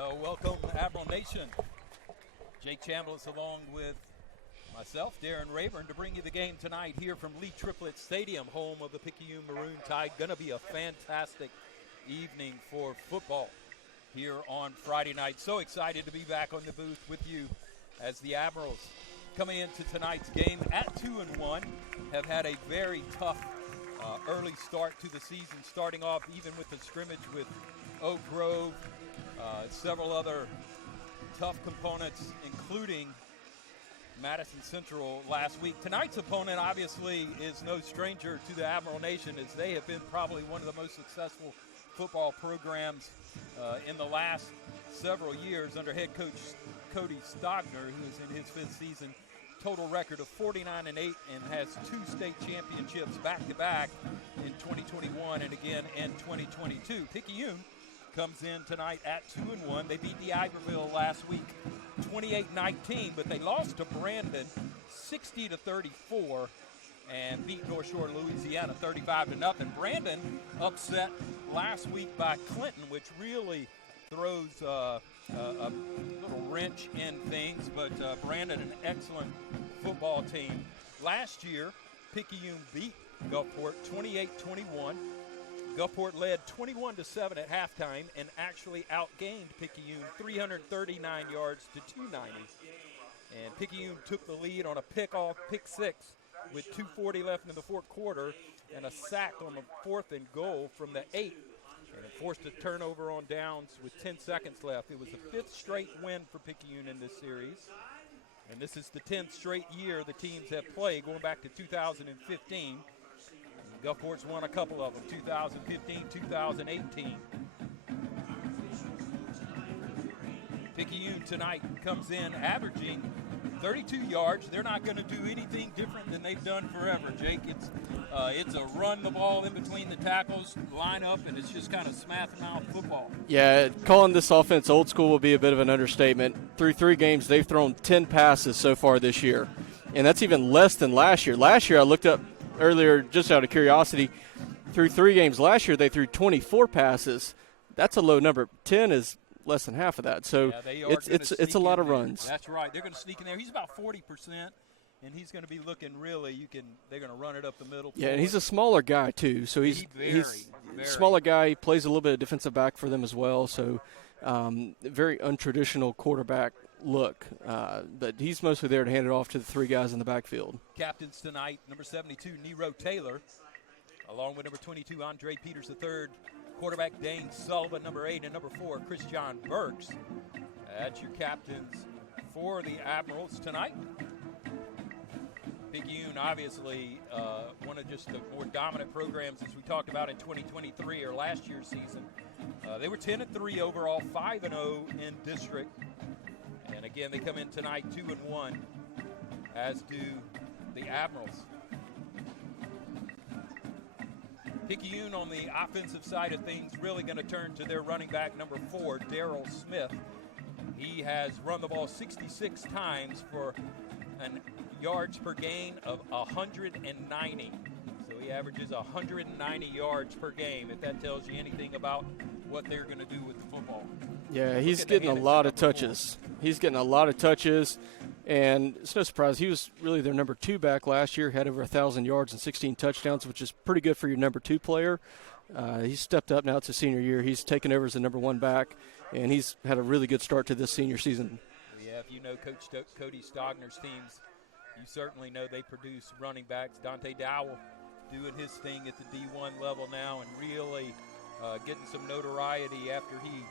Well, welcome, Admiral Nation. Jake Chambliss along with myself, Darren Rayburn, to bring you the game tonight here from Lee Triplett Stadium, home of the Picayune Maroon Tide. Going to be a fantastic evening for football here on Friday night. So excited to be back on the booth with you as the Admirals coming into tonight's game at 2-1, have had a very tough early start to the season, starting off even with the scrimmage with Oak Grove, several other tough components, including Madison Central last week. Tonight's opponent obviously is no stranger to the Admiral Nation, as they have been probably one of the most successful football programs in the last several years under head coach Cody Stogner, who is in his fifth season. Total record of 49-8 and has 2 state championships back-to-back in 2021 and again in 2022. Picayune comes in tonight at 2-1. They beat the Iberville last week 28-19, but they lost to Brandon 60-34 and beat North Shore, Louisiana 35-0. Brandon upset last week by Clinton, which really throws a little wrench in things, but Brandon, an excellent football team. Last year, Picayune beat Gulfport 28-21. Gulfport led 21-7 at halftime and actually outgained Picayune 339 yards to 290. And Picayune took the lead on a pick six with 2:40 left in the fourth quarter and a sack on the 4th and goal from the 8. And it forced a turnover on downs with 10 seconds left. It was the 5th straight win for Picayune in this series. And this is the 10th straight year the teams have played, going back to 2015. Gulfport's won a couple of them, 2015, 2018. Picayune tonight comes in averaging 32 yards. They're not going to do anything different than they've done forever, Jake. It's a run the ball in between the tackles, line up, and it's just kind of smash mouth football. Yeah, calling this offense old school will be a bit of an understatement. Through 3 games, they've thrown 10 passes so far this year, and that's even less than last year. Last year, I looked up earlier just out of curiosity, through 3 games last year, they threw 24 passes. That's a low number. 10 is less than half of that. So yeah, it's a lot of runs. That's right. They're going to sneak in there. He's about 40%, and he's going to be looking really. They're going to run it up the middle. Yeah, and he's a smaller guy too. So he's very smaller guy. He plays a little bit of defensive back for them as well. So very untraditional quarterback look, but he's mostly there to hand it off to the 3 guys in the backfield. Captains tonight: number 72, Nero Taylor, along with number 22, Andre Peters III. Quarterback Dane Sullivan, number 8, and number 4, Chris John Burks. That's your captains for the Admirals tonight. Picayune, obviously, one of just the more dominant programs, as we talked about in 2023 or last year's season. They were 10-3 overall, 5-0 in district. And again, they come in tonight 2-1, as do the Admirals. Picayune on the offensive side of things really going to turn to their running back, number 4, Darrell Smith. He has run the ball 66 times for an yards per gain of 190. So he averages 190 yards per game, if that tells you anything about what they're going to do with the football. Yeah, he's getting a lot of touches. He's getting a lot of touches, and it's no surprise. He was really their number 2 back last year, had over 1,000 yards and 16 touchdowns, which is pretty good for your number 2 player. He's stepped up now. It's his senior year. He's taken over as the number 1 back, and he's had a really good start to this senior season. Yeah, if you know Coach Cody Stogner's teams, you certainly know they produce running backs. Dante Dowell doing his thing at the D1 level now and really getting some notoriety after he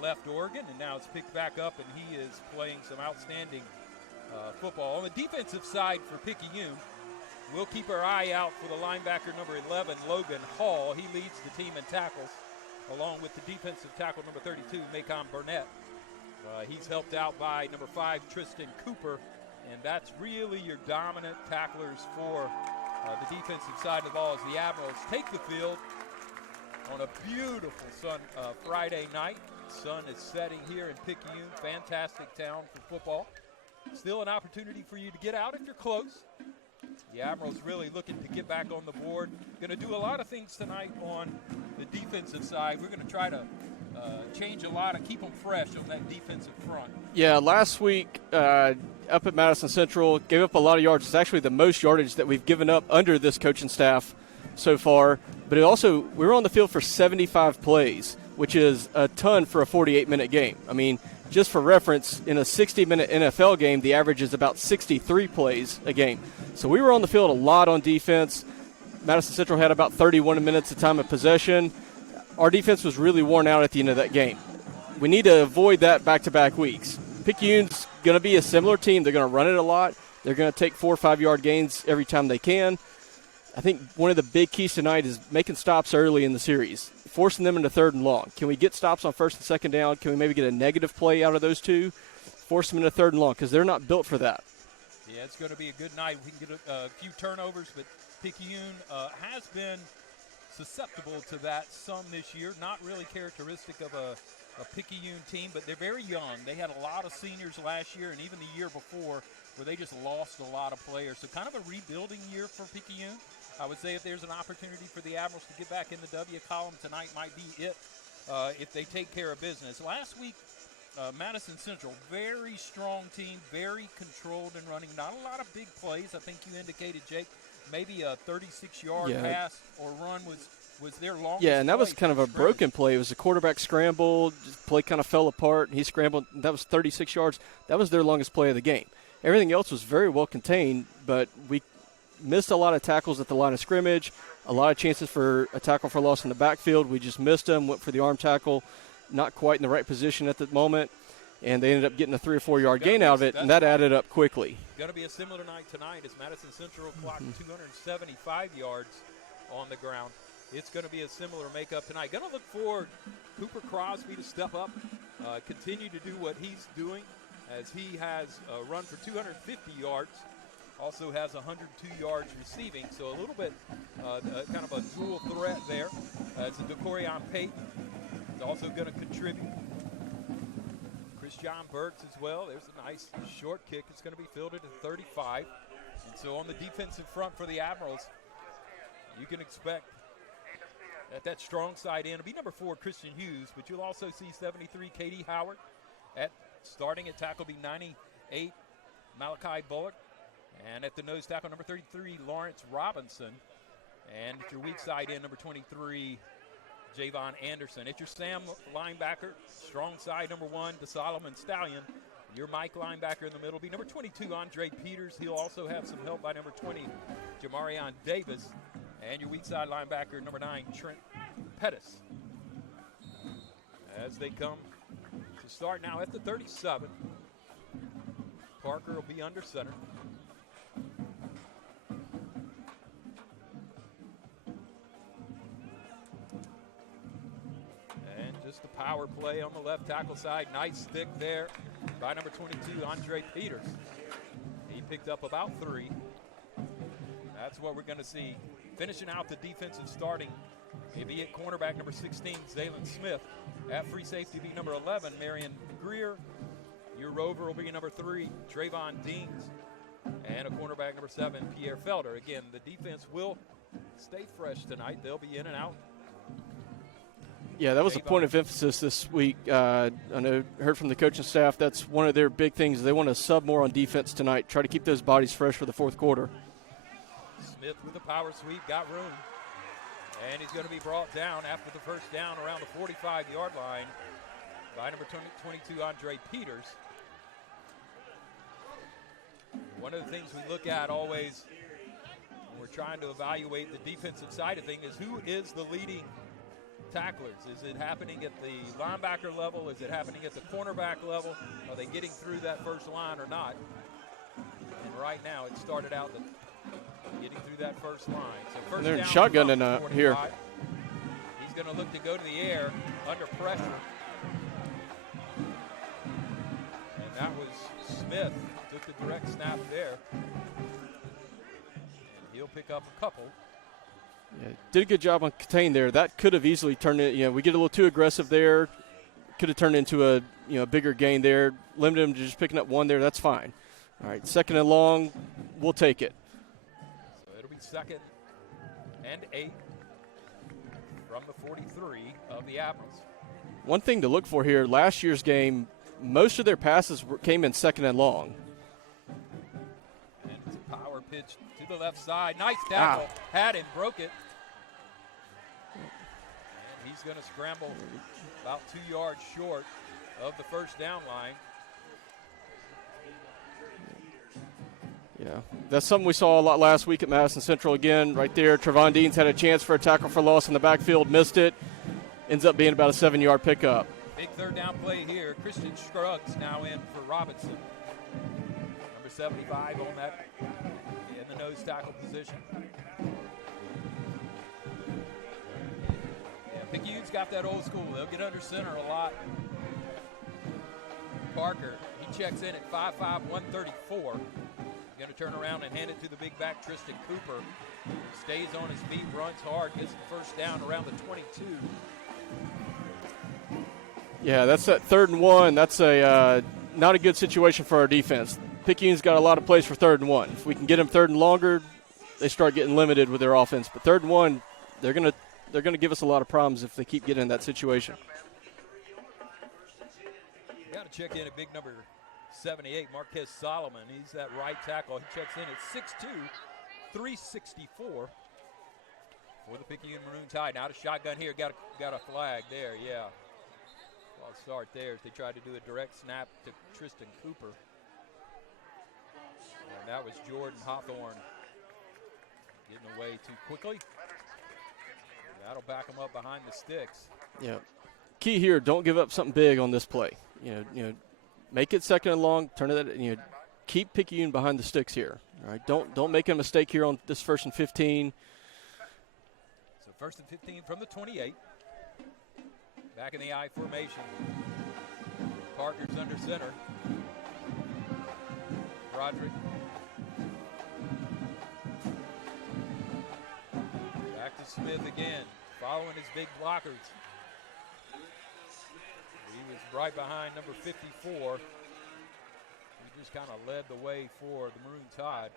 left Oregon, and now it's picked back up, and he is playing some outstanding football. On the defensive side for Picayune, we'll keep our eye out for the linebacker number 11, Logan Hall. He leads the team in tackles, along with the defensive tackle number 32, Macon Burnett. He's helped out by number 5, Tristan Cooper, and that's really your dominant tacklers for the defensive side of the ball as the Admirals take the field on a beautiful Friday night. Sun is setting here in Picayune. Fantastic town for football. Still an opportunity for you to get out if you're close. The Admirals really looking to get back on the board. Going to do a lot of things tonight on the defensive side. We're going to try to change a lot and keep them fresh on that defensive front. Yeah, last week up at Madison Central, gave up a lot of yards. It's actually the most yardage that we've given up under this coaching staff so far. But we were on the field for 75 plays, which is a ton for a 48-minute game. I mean, just for reference, in a 60-minute NFL game, the average is about 63 plays a game. So we were on the field a lot on defense. Madison Central had about 31 minutes of time of possession. Our defense was really worn out at the end of that game. We need to avoid that back-to-back weeks. Picayune's going to be a similar team. They're going to run it a lot. They're going to take 4 or 5-yard gains every time they can. I think one of the big keys tonight is making stops early in the series, forcing them into 3rd and long. Can we get stops on 1st and 2nd down? Can we maybe get a negative play out of those two? Force them into 3rd and long because they're not built for that. Yeah, it's going to be a good night. We can get a few turnovers, but Picayune has been susceptible to that some this year. Not really characteristic of a Picayune team, but they're very young. They had a lot of seniors last year and even the year before where they just lost a lot of players. So kind of a rebuilding year for Picayune. I would say if there's an opportunity for the Admirals to get back in the W column tonight might be it if they take care of business. Last week, Madison Central, very strong team, very controlled and running. Not a lot of big plays. I think you indicated, Jake, maybe a 36-yard pass or run was their longest. Yeah, and that was kind of a broken play. It was a quarterback scramble. Play kind of fell apart. He scrambled. That was 36 yards. That was their longest play of the game. Everything else was very well contained, but we missed a lot of tackles at the line of scrimmage, a lot of chances for a tackle for loss in the backfield. We just missed them, went for the arm tackle, not quite in the right position at the moment, and they ended up getting a 3 or 4 yard gain out of it, and that added up quickly. Going to be a similar night tonight as Madison Central clocked 275 yards on the ground. It's going to be a similar makeup tonight. Going to look for Cooper Crosby to step up, continue to do what he's doing as he has run for 250 yards. Also has 102 yards receiving, so a little bit kind of a dual threat there. It's a DeCorian Payton is also going to contribute. Chris John Burks as well. There's a nice short kick. It's going to be fielded at 35. And so on the defensive front for the Admirals, you can expect that strong side end will be number 4, Christian Hughes, but you'll also see 73, Katie Howard. Starting at tackle be 98, Malachi Bullock. And at the nose tackle, number 33, Lawrence Robinson. And at your weak side end, number 23, Javon Anderson. At your Sam linebacker, strong side, number 1, DeSolomon Stallion. Your Mike linebacker in the middle will be number 22, Andre Peters. He'll also have some help by number 20, Jamarion Davis. And your weak side linebacker, number 9, Trent Pettis. As they come to start now at the 37. Parker will be under center. And just a power play on the left tackle side. Nice stick there by number 22, Andre Peters. He picked up about 3. That's what we're going to see. Finishing out the defensive starting, maybe at cornerback, number 16, Zaylen Smith. At free safety, be number 11, Marion Greer. Your rover will be number 3, Trayvon Deans. And a cornerback, number 7, Pierre Felder. Again, the defense will stay fresh tonight. They'll be in and out. Yeah, that was a point of emphasis this week. I heard from the coaching staff that's one of their big things. They want to sub more on defense tonight, try to keep those bodies fresh for the fourth quarter. Smith with a power sweep, got room. And he's going to be brought down after the first down around the 45-yard line by number 22, Andre Peters. One of the things we look at always when we're trying to evaluate the defensive side of things is who is the leading tacklers. Is it happening at the linebacker level? Is it happening at the cornerback level? Are they getting through that first line or not? And right now it started out getting through that first line. So first they're down shotgunning here. He's going to look to go to the air under pressure. And that was Smith. Took the direct snap there. And he'll pick up a couple. Yeah, did a good job on contain there. That could have easily turned it. We get a little too aggressive there. Could have turned into a bigger gain there. Limited him to just picking up 1 there. That's fine. All right, 2nd and long. We'll take it. So it'll be 2nd and 8 from the 43 of the Admirals. one thing to look for here, last year's game, most of their passes came in second and long. And it's a power pitch to the left side. Nice tackle. Had him, broke it. And he's going to scramble about 2 yards short of the first down line. Yeah, that's something we saw a lot last week at Madison Central again. Right there, Trevon Deans had a chance for a tackle for loss in the backfield, missed it. Ends up being about a 7-yard pickup. Big third down play here. Christian Scruggs now in for Robinson. Number 75 on that in the nose tackle position. Yeah, Picayune's got that old school. They'll get under center a lot. Parker, he checks in at 5'5", 134. Going to turn around and hand it to the big back, Tristan Cooper. Stays on his feet, runs hard, gets the first down around the 22. Yeah, that's that 3rd and 1. That's a not a good situation for our defense. Picayune's got a lot of plays for 3rd and 1. If we can get them 3rd and longer, they start getting limited with their offense. But 3rd and 1, they're gonna give us a lot of problems if they keep getting in that situation. Got to check in at big number 78, Marquez Solomon. He's that right tackle. He checks in at 6'2", 364 for the Picayune Maroon Tide. Now to shotgun here. Got a flag there, yeah. I'll start there as they tried to do a direct snap to Tristan Cooper. And that was Jordan Hawthorne getting away too quickly. That'll back him up behind the sticks. Yeah. Key here, don't give up something big on this play. You know, make it 2nd and long, turn it, keep Picayune behind the sticks here. All right, don't make a mistake here on this 1st and 15. So 1st and 15 from the 28. Back in the I formation. Parker's under center. Roderick. Back to Smith again, following his big blockers. He was right behind number 54. He just kind of led the way for the Maroon Tide.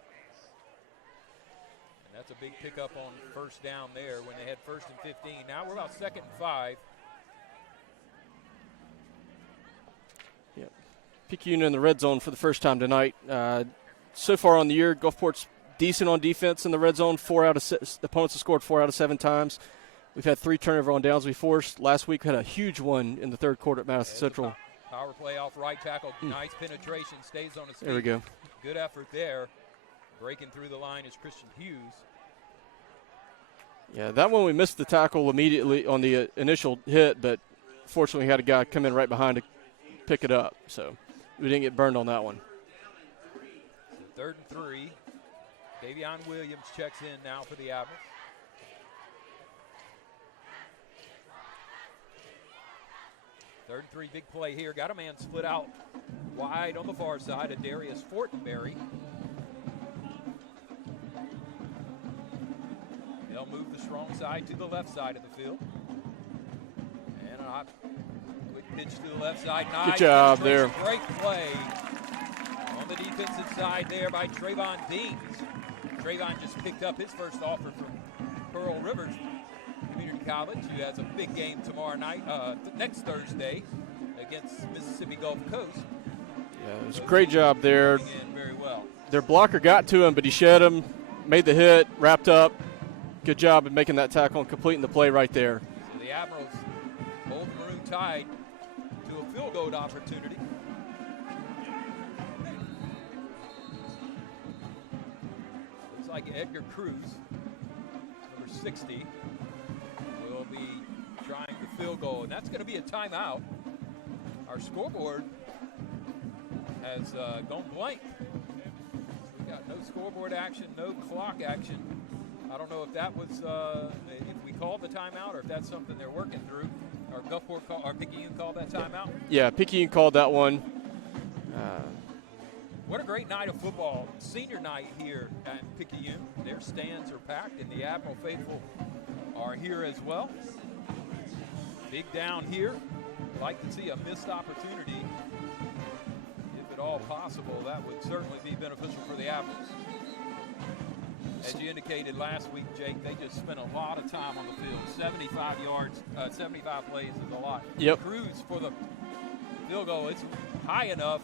And that's a big pickup on first down there when they had 1st and 15. Now we're about 2nd and 5. Yep. Picayune in the red zone for the first time tonight. So far on the year, Gulfport's decent on defense in the red zone. 4 out of 6. The opponents have scored 4 out of 7 times. We've had 3 turnover on downs we forced. Last week had a huge one in the 3rd quarter at Madison Central. Power play off right tackle. Nice penetration. Stays on his feet. There we go. Good effort there. Breaking through the line is Christian Hughes. Yeah, that one we missed the tackle immediately on the initial hit, but fortunately we had a guy come in right behind to pick it up. So we didn't get burned on that one. 3rd and 3. Davion Williams checks in now for the Admirals. 3rd and 3, big play here. Got a man split out wide on the far side of Darius Fortenberry. They'll move the strong side to the left side of the field. And a quick pitch to the left side. Nice. Good job there. Great play on the defensive side there by Trayvon Deans. Trayvon just picked up his first offer from Pearl Rivers Community College, who has a big game tomorrow night, next Thursday, against Mississippi Gulf Coast. Yeah, it was a great job there. Very well. Their blocker got to him, but he shed him, made the hit, wrapped up. Good job in making that tackle and completing the play right there. So the Admirals hold the Maroon Tide to a field goal opportunity. Looks like Edgar Cruz, number 60, will be trying the field goal, and that's going to be a timeout. Our scoreboard has gone blank. We got no scoreboard action, no clock action. I don't know if that was if we called the timeout or if that's something they're working through. Or Gulfport or Picayune called that timeout. Yeah, Picayune called that one. What a great night of football. Senior night here at Picayune. Their stands are packed, and the Admiral faithful are here as well. Big down here. Like to see a missed opportunity. If at all possible, that would certainly be beneficial for the Admirals. As you indicated last week, Jake, they just spent a lot of time on the field. 75 yards, 75 plays is a lot. Yep. Cruz for the field goal. It's high enough.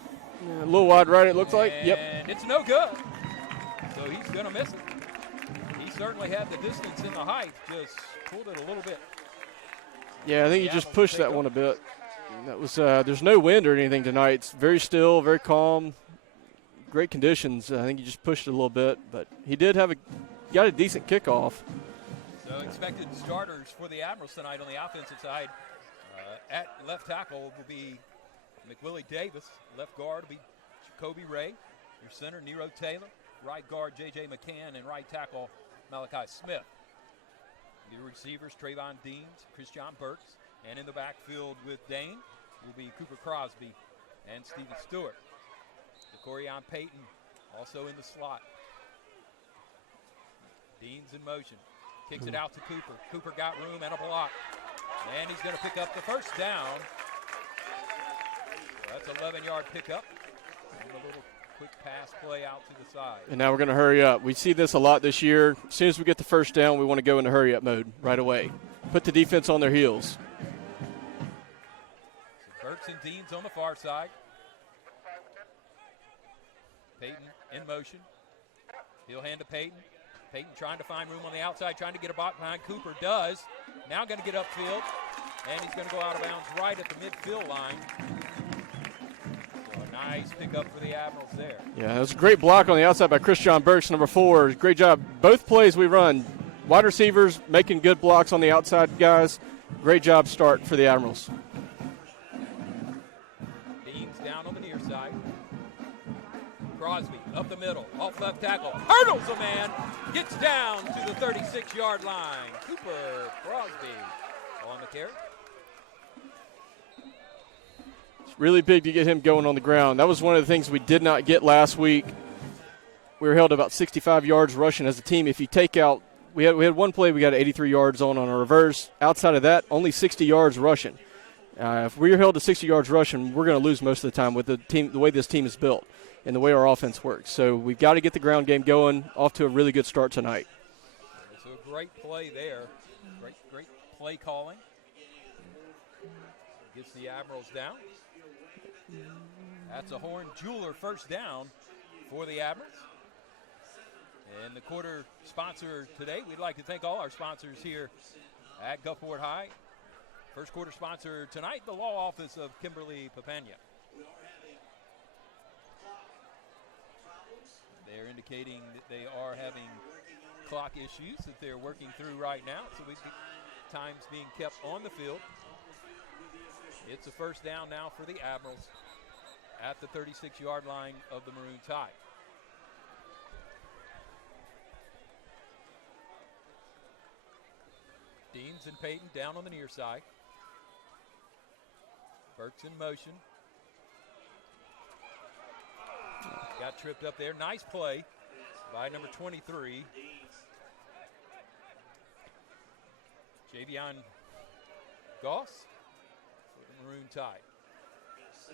Yeah, a little wide right, it looks like. Yep. And it's no good. So he's going to miss it. He certainly had the distance and the height, just pulled it a little bit. Yeah, I think he just pushed that one a bit. That was there's no wind or anything tonight. It's very still, very calm, great conditions. I think he just pushed it a little bit, but he did got a decent kickoff. So expected starters for the Admirals tonight on the offensive side. At left tackle will be McWillie Davis. Left guard will be Jacoby Ray. Your center, Nero Taylor. Right guard, J.J. McCann. And right tackle, Malachi Smith. The receivers, Trayvon Deans, Christian Burks. And in the backfield with Dane will be Cooper Crosby and Stevie Stewart. DeCorian Payton also in the slot. Deans in motion. Kicks it out to Cooper. Cooper got room and a block. And he's going to pick up the first down. That's an 11-yard pickup. And a little quick pass play out to the side. And now we're going to hurry up. We see this a lot this year. As soon as we get the first down, we want to go into hurry-up mode right away. Put the defense on their heels. So Burks and Deans on the far side. Payton in motion. He'll hand to Payton. Payton trying to find room on the outside, trying to get a block behind. Cooper does. Now going to get upfield, and he's going to go out of bounds right at the midfield line. So a nice pickup for the Admirals there. Yeah, that was a great block on the outside by Christian Burks, number 4. Great job. Both plays we run, wide receivers making good blocks on the outside guys. Great job start for the Admirals. Deans down on the near side. Crosby up the middle, off left tackle, hurdles a man, gets down to the 36-yard line. Cooper Crosby on the carry. It's really big to get him going on the ground. That was one of the things we did not get last week. We were held to about 65 yards rushing as a team. If you take out, we had one play we got 83 yards on a reverse. Outside of that, only 60 yards rushing. If we're held to 60 yards rushing, we're going to lose most of the time with the way this team is built and the way our offense works. So we've got to get the ground game going, off to a really good start tonight. So a great play there. Great play calling. Gets the Admirals down. That's a Horn Jeweler first down for the Admirals. And the quarter sponsor today, we'd like to thank all our sponsors here at Gulfport High. First quarter sponsor tonight, the law office of Kimberly Papania. They're indicating that they are having clock issues that they're working through right now, so time's being kept on the field. It's a first down now for the Admirals at the 36-yard line of the Maroon Tide. Deans and Payton down on the near side. Burks in motion. Got tripped up there. Nice play by number 23. Javion Goss for the Maroon Tide. So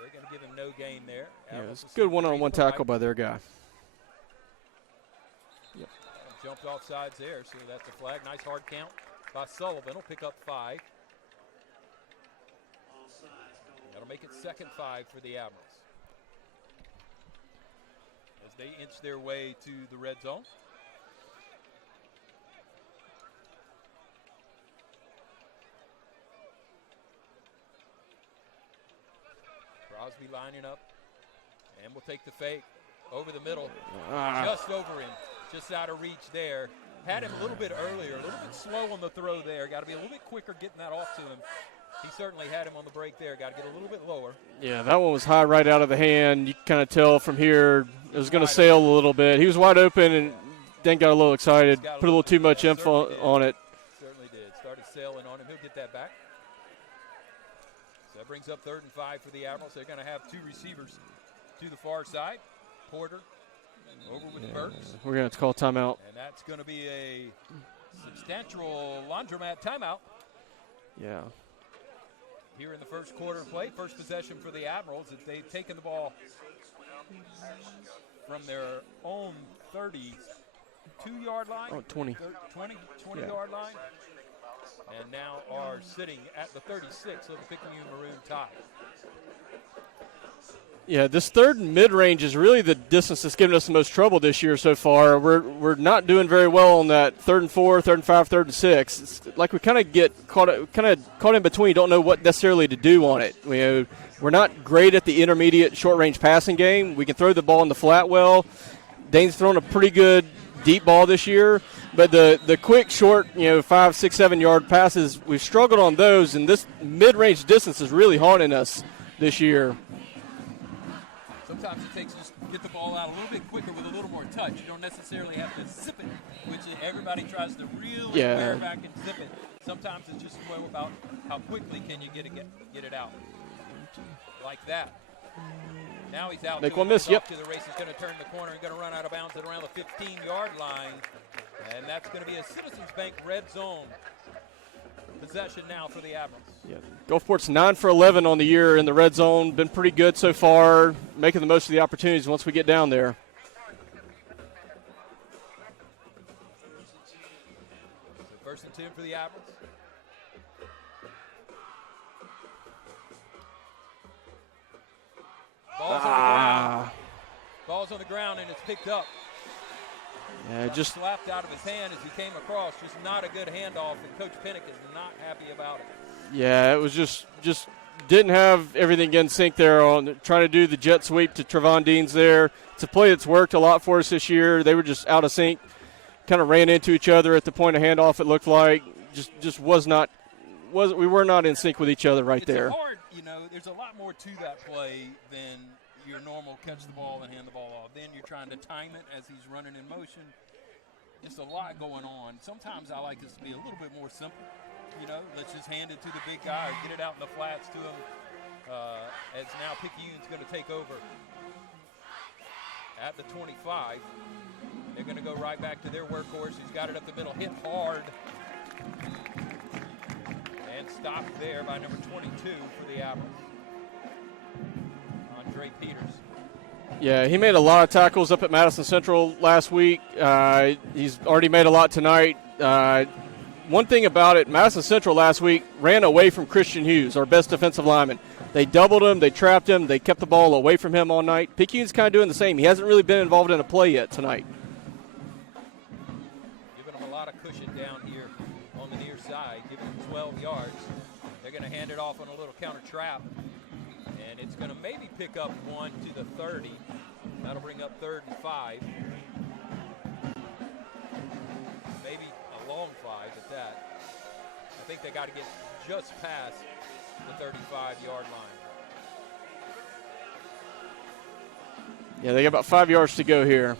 they're going to give him no gain there. Yeah, it's a good one-on-one tackle by their guy. Yep. Jumped off sides there, so that's a flag. Nice hard count by Sullivan. Will pick up 5. That'll make it second 5 for the Admirals as they inch their way to the red zone. Crosby lining up, and will take the fake over the middle, just over him, just out of reach there. Had him a little bit earlier, a little bit slow on the throw there. Got to be a little bit quicker getting that off to him. He certainly had him on the break there. Got to get a little bit lower. Yeah, that one was high right out of the hand. You can kind of tell from here it was going to sail a little bit. He was wide open and then got a little excited, put a little too much info on it. Certainly did. Started sailing on him. He'll get that back. So that brings up 3rd and 5 for the Admirals. They're going to have 2 receivers to the far side. Porter over with Burks. We're going to have to call timeout. And that's going to be a substantial laundromat timeout. Yeah. Here in the first quarter of play, first possession for the Admirals. They've taken the ball from their own 32-yard line. Oh, 20. 20-yard line. And now are sitting at the 36 of the Picayune Maroon Tide. Yeah, this third and mid-range is really the distance that's given us the most trouble this year so far. We're not doing very well on that 3rd and 4, 3rd and 5, 3rd and 6. It's like we kind of get caught in between. Don't know what necessarily to do on it. We're not great at the intermediate short-range passing game. We can throw the ball in the flat well. Dane's thrown a pretty good deep ball this year, but the quick, short, 5, 6, 7-yard passes, we've struggled on those, and this mid-range distance is really haunting us this year. Sometimes it takes just get the ball out a little bit quicker with a little more touch. You don't necessarily have to zip it, which everybody tries to really wear back and zip it. Sometimes it's just more about how quickly can you get it out. Like that. Now he's out. Make one miss, yep. To the race. He's going to turn the corner and going to run out of bounds at around the 15-yard line. And that's going to be a Citizens Bank red zone possession now for the Admirals. Yeah. Gulfport's 9 for 11 on the year in the red zone. Been pretty good so far, making the most of the opportunities once we get down there. So 1st and 10 for the Admirals. Ball's on the ground. Ball's on the ground, and it's picked up. Yeah, just slapped out of his hand as he came across. Just not a good handoff, and Coach Pinnock is not happy about it. Yeah, it was just didn't have everything in sync there on trying to do the jet sweep to Trevon Deans there. It's a play that's worked a lot for us this year. They were just out of sync, kind of ran into each other at the point of handoff, it looked like. We were not in sync with each other there. It's hard, there's a lot more to that play than your normal catch the ball and hand the ball off. Then you're trying to time it as he's running in motion. Just a lot going on. Sometimes I like this to be a little bit more simple. Let's just hand it to the big guy or get it out in the flats to him. As now Picayune's going to take over at the 25. They're going to go right back to their workhorse. He's got it up the middle, hit hard. And stopped there by number 22 for the Admirals. Andre Peters. Yeah, he made a lot of tackles up at Madison Central last week. He's already made a lot tonight. One thing about it, Madison Central last week ran away from Christian Hughes, our best defensive lineman. They doubled him, they trapped him, they kept the ball away from him all night. Picayune's kind of doing the same. He hasn't really been involved in a play yet tonight. Giving him a lot of cushion down here on the near side, giving him 12 yards. They're going to hand it off on a little counter trap. And it's going to maybe pick up one to the 30. That'll bring up 3rd and 5. Maybe a long 5 at that. I think they got to get just past the 35-yard line. Yeah, they got about 5 yards to go here.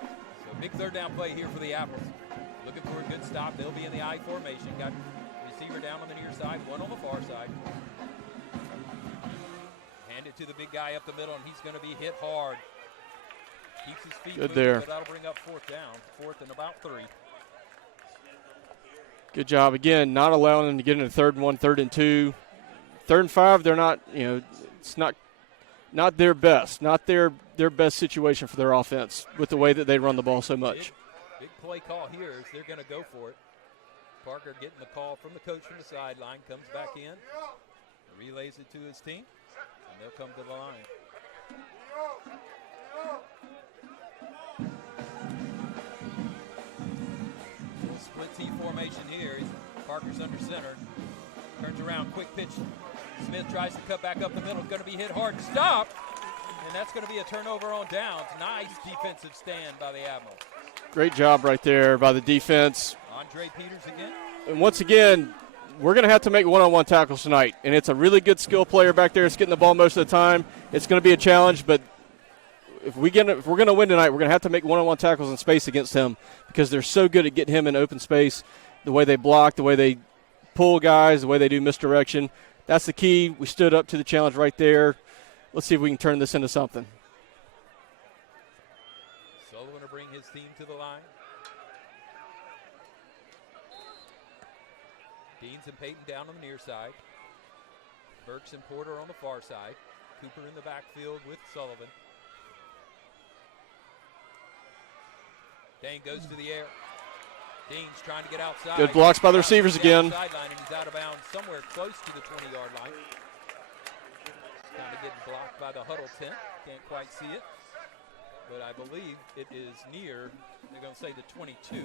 So big 3rd down play here for the Apples. Looking for a good stop. They'll be in the I formation. Got receiver down on the near side, one on the far side. Hand it to the big guy up the middle, and he's going to be hit hard. Keeps his feet good moving, there. but that'll bring up 4th down. 4th and about 3. Good job. Again, not allowing them to get into 3rd and 1, 3rd and 2. 3rd and 5, they're not, it's not their best. Not their best situation for their offense with the way that they run the ball so much. Big play call here is they're going to go for it. Parker getting the call from the coach from the sideline, comes back in, relays it to his team, and they'll come to the line. Split T formation here. Parker's under center. Turns around, quick pitch. Smith tries to cut back up the middle. Going to be hit hard. Stopped. And that's going to be a turnover on downs. Nice defensive stand by the Admirals. Great job right there by the defense. Andre Peters again. And once again, we're going to have to make one-on-one tackles tonight. And it's a really good skill player back there. It's getting the ball most of the time. It's going to be a challenge, but if we're going to win tonight, we're going to have to make one-on-one tackles in space against him because they're so good at getting him in open space, the way they block, the way they pull guys, the way they do misdirection. That's the key. We stood up to the challenge right there. Let's see if we can turn this into something. Sullivan to bring his team to the line. Deans and Payton down on the near side. Burks and Porter on the far side. Cooper in the backfield with Sullivan. Dane goes to the air. Dean's trying to get outside. Good blocks by the receivers again. Sideline, and he's out of bounds somewhere close to the 20-yard line. Kind of getting blocked by the huddle tent. Can't quite see it. But I believe it is near, they're going to say the 22.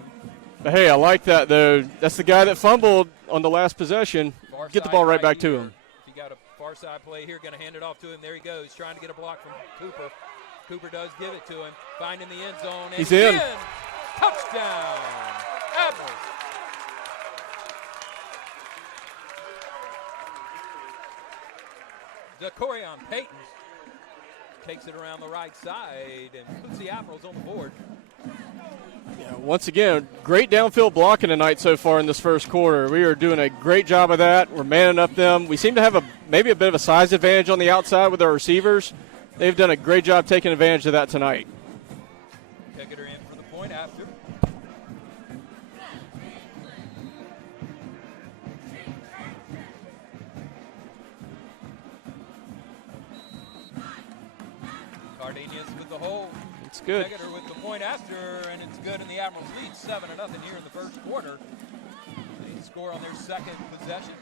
But hey, I like that, though. That's the guy that fumbled on the last possession. Far Get the ball right back here. to him. If you got a far side play here, going to hand it off to him. There he goes, trying to get a block from Cooper. Cooper does give it to him, finding the end zone. And he's in. Touchdown, Admirals. DeCorion Payton takes it around the right side and puts the Admirals on the board. Yeah, once again, great downfield blocking tonight so far in this first quarter. We are doing a great job of that. We're manning up them. We seem to have maybe a bit of a size advantage on the outside with our receivers. They've done a great job taking advantage of that tonight. Picketer in for the point after. Cardenas with the hole. It's good. Picketer with the point after, and it's good, and the Admirals lead 7-0 here in the first quarter. They score on their second possession.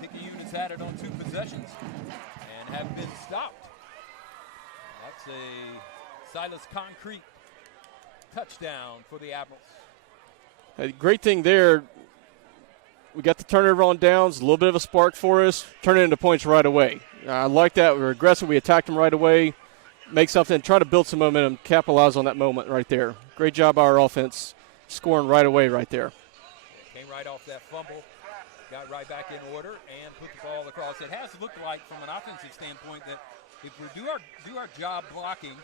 Picayune has had it on 2 possessions and have been stopped. That's a Silas Concrete touchdown for the Admirals. A great thing there, we got the turnover on downs, a little bit of a spark for us, turn it into points right away. I like that. We were aggressive. We attacked them right away. Make something, try to build some momentum, capitalize on that moment right there. Great job by our offense, scoring right away right there. Came right off that fumble, got right back in order, and put the ball across. It has looked like, from an offensive standpoint, that if we do our job blocking,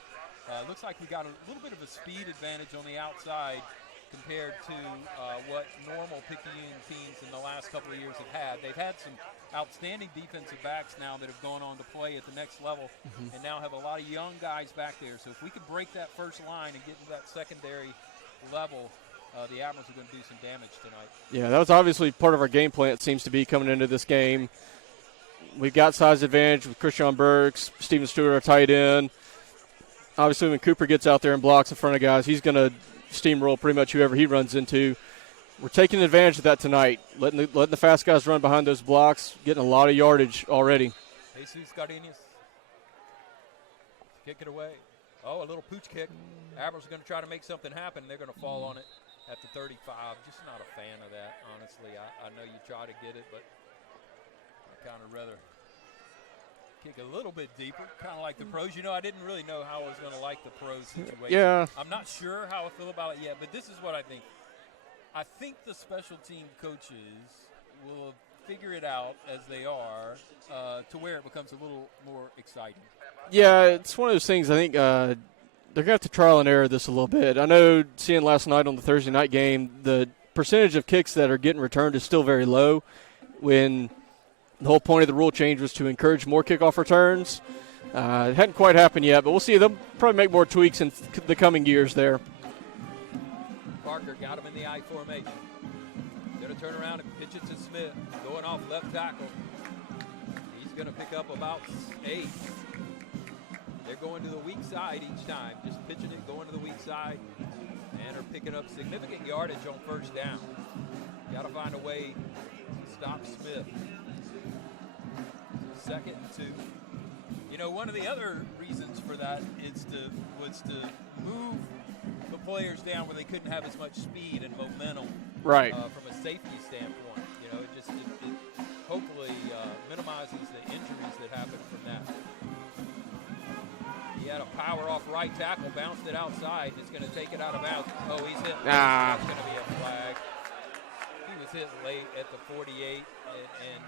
looks like we got a little bit of a speed advantage on the outside compared to what normal Picayune teams in the last couple of years have had. They've had some outstanding defensive backs now that have gone on to play at the next level, and now have a lot of young guys back there. So if we could break that first line and get to that secondary level, the Admirals are going to do some damage tonight. Yeah, that was obviously part of our game plan, it seems to be, coming into this game. We've got size advantage with Christian Burks, Steven Stewart, our tight end. Obviously, when Cooper gets out there and blocks in front of guys, he's going to steamroll pretty much whoever he runs into. We're taking advantage of that tonight, letting the fast guys run behind those blocks, getting a lot of yardage already. Jesus Cardenas. Kick it away. Oh, a little pooch kick. Admirals are going to try to make something happen. They're going to fall on it at the 35. Just not a fan of that, honestly. I know you try to get it, but I kind of rather kick a little bit deeper, kind of like the pros. You know, I didn't really know how I was going to like the pros situation. Yeah. I'm not sure how I feel about it yet, but this is what I think. I think the special team coaches will figure it out as they are to where it becomes a little more exciting. Yeah, it's one of those things I think they're going to have to trial and error this a little bit. I know seeing last night on the Thursday night game, the percentage of kicks that are getting returned is still very low when the whole point of the rule change was to encourage more kickoff returns. It hadn't quite happened yet, but we'll see. They'll probably make more tweaks in the coming years there. Parker got him in the I formation. Going to turn around and pitch it to Smith. Going off left tackle. He's going to pick up about 8. They're going to the weak side each time. Just pitching it, going to the weak side, and are picking up significant yardage on first down. Got to find a way to stop Smith. 2nd and 2. You know, one of the other reasons for that was to move the players down where they couldn't have as much speed and momentum. Right. From a safety standpoint, you know, it hopefully minimizes the injuries that happen from that. He had a power off right tackle, bounced it outside. It's going to take it out of bounds. Oh, he's hit. That's going to be a flag. He was hit late at the 48, and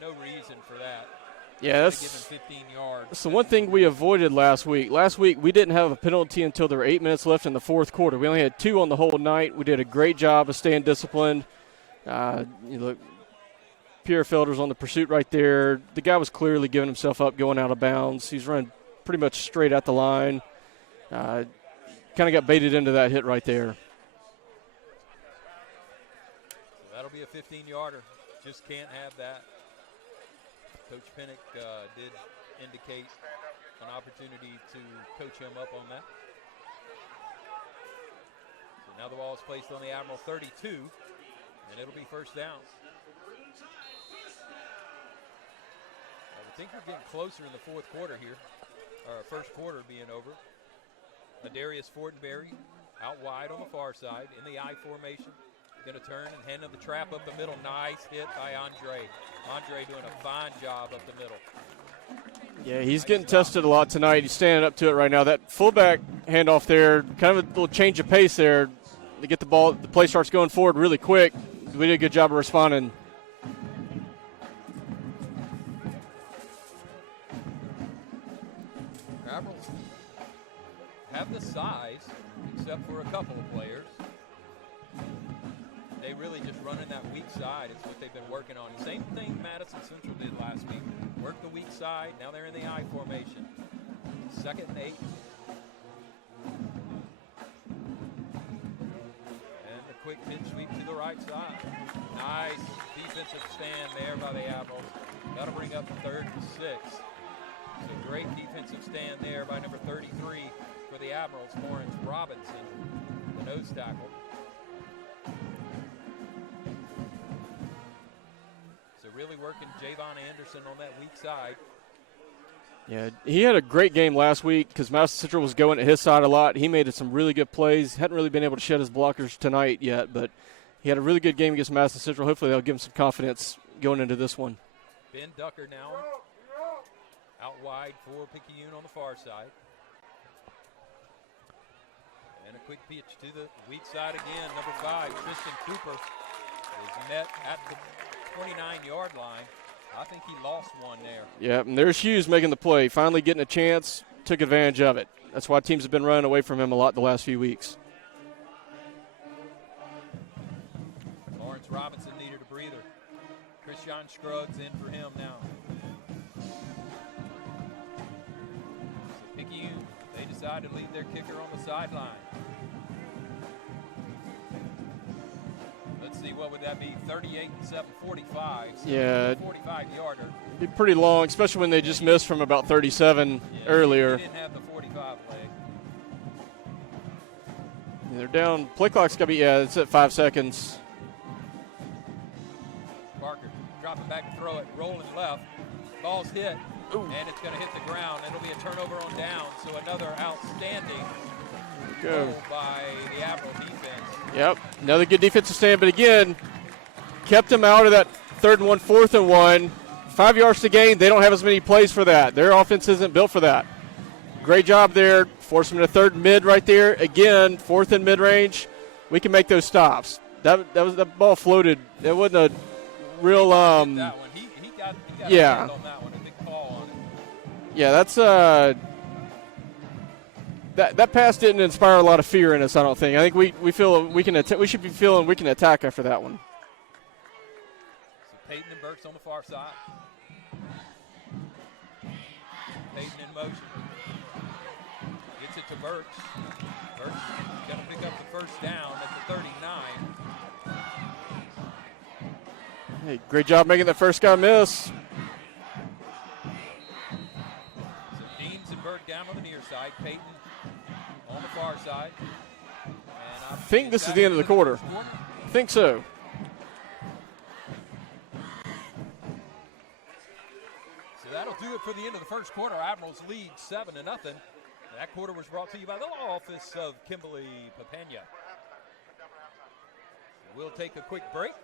no reason for that. Yeah, that's 15 yards. That's the one thing we avoided last week. Last week we didn't have a penalty until there were 8 minutes left in the fourth quarter. We only had 2 on the whole night. We did a great job of staying disciplined. Look, Pierre Felder's on the pursuit right there. The guy was clearly giving himself up going out of bounds. He's running pretty much straight at the line. Kind of got baited into that hit right there. So that'll be a 15-yarder. Just can't have that. Coach Pinnock did indicate an opportunity to coach him up on that. Now the ball is placed on the Admiral 32, and it'll be first down. I think we're getting closer in the fourth quarter here, or first quarter being over. Adarius Fortenberry out wide on the far side in the I formation. Going to turn and hand him the trap up the middle. Nice hit by Andre. Andre doing a fine job up the middle. Yeah, he's getting tested a lot tonight. He's standing up to it right now. That fullback handoff there, kind of a little change of pace there to get the ball. The play starts going forward really quick. We did a good job of responding. Admirals have the size, except for a couple of players. They really just running that weak side. It's what they've been working on. Same thing Madison Central did last week. Work the weak side. Now they're in the I formation. 2nd and 8. And the quick pitch sweep to the right side. Nice defensive stand there by the Admirals. Got to bring up 3rd and 6. So great defensive stand there by number 33 for the Admirals, Lawrence Robinson, the nose tackle. So really working Javon Anderson on that weak side. Yeah, he had a great game last week because Madison Central was going to his side a lot. He made some really good plays. Hadn't really been able to shed his blockers tonight yet, but he had a really good game against Madison Central. Hopefully they'll give him some confidence going into this one. Ben Ducker now out wide for Picayune on the far side. And a quick pitch to the weak side again. Number 5, Tristan Cooper, is met at the 29-yard line. I think he lost one there. Yeah, and there's Hughes making the play. Finally getting a chance, took advantage of it. That's why teams have been running away from him a lot the last few weeks. Lawrence Robinson needed a breather. Christian Scruggs in for him now. So Picayune, they decide to leave their kicker on the sideline. Let's see, what would that be? 38 and 7, 45. So yeah. 45-yarder. Be pretty long, especially when they just missed from about 37 earlier. They didn't have the 45 leg. Yeah, they're down. Play clock's got to be, it's at 5 seconds. Parker dropping back to throw it, rolling left. Ball's hit, Ooh. and it's going to hit the ground. It'll be a turnover on down, so another outstanding Go. goal by the Admiral defense. Yep, another good defensive stand, but again, kept them out of that 3rd and 1, 4th and 1. 5 yards to gain, they don't have as many plays for that. Their offense isn't built for that. Great job there, force them to 3rd and mid right there. Again, 4th and mid-range, we can make those stops. That ball floated. It wasn't a real that one. He got yeah. a hand on that one, a big call on it. Yeah, that's that pass didn't inspire a lot of fear in us, I don't think. I think we feel we should be feeling we can attack after that one. So Peyton and Burks on the far side. Peyton in motion. Gets it to Burks. Burks going to pick up the first down at the 39. Hey, great job making the first guy miss. So Deans and Burke down on the near side. Peyton on the far side. And I think this is the end of the quarter. I think so. So that'll do it for the end of the first quarter. Admirals lead 7-0. That quarter was brought to you by the law office of Kimberly Papena. We'll take a quick break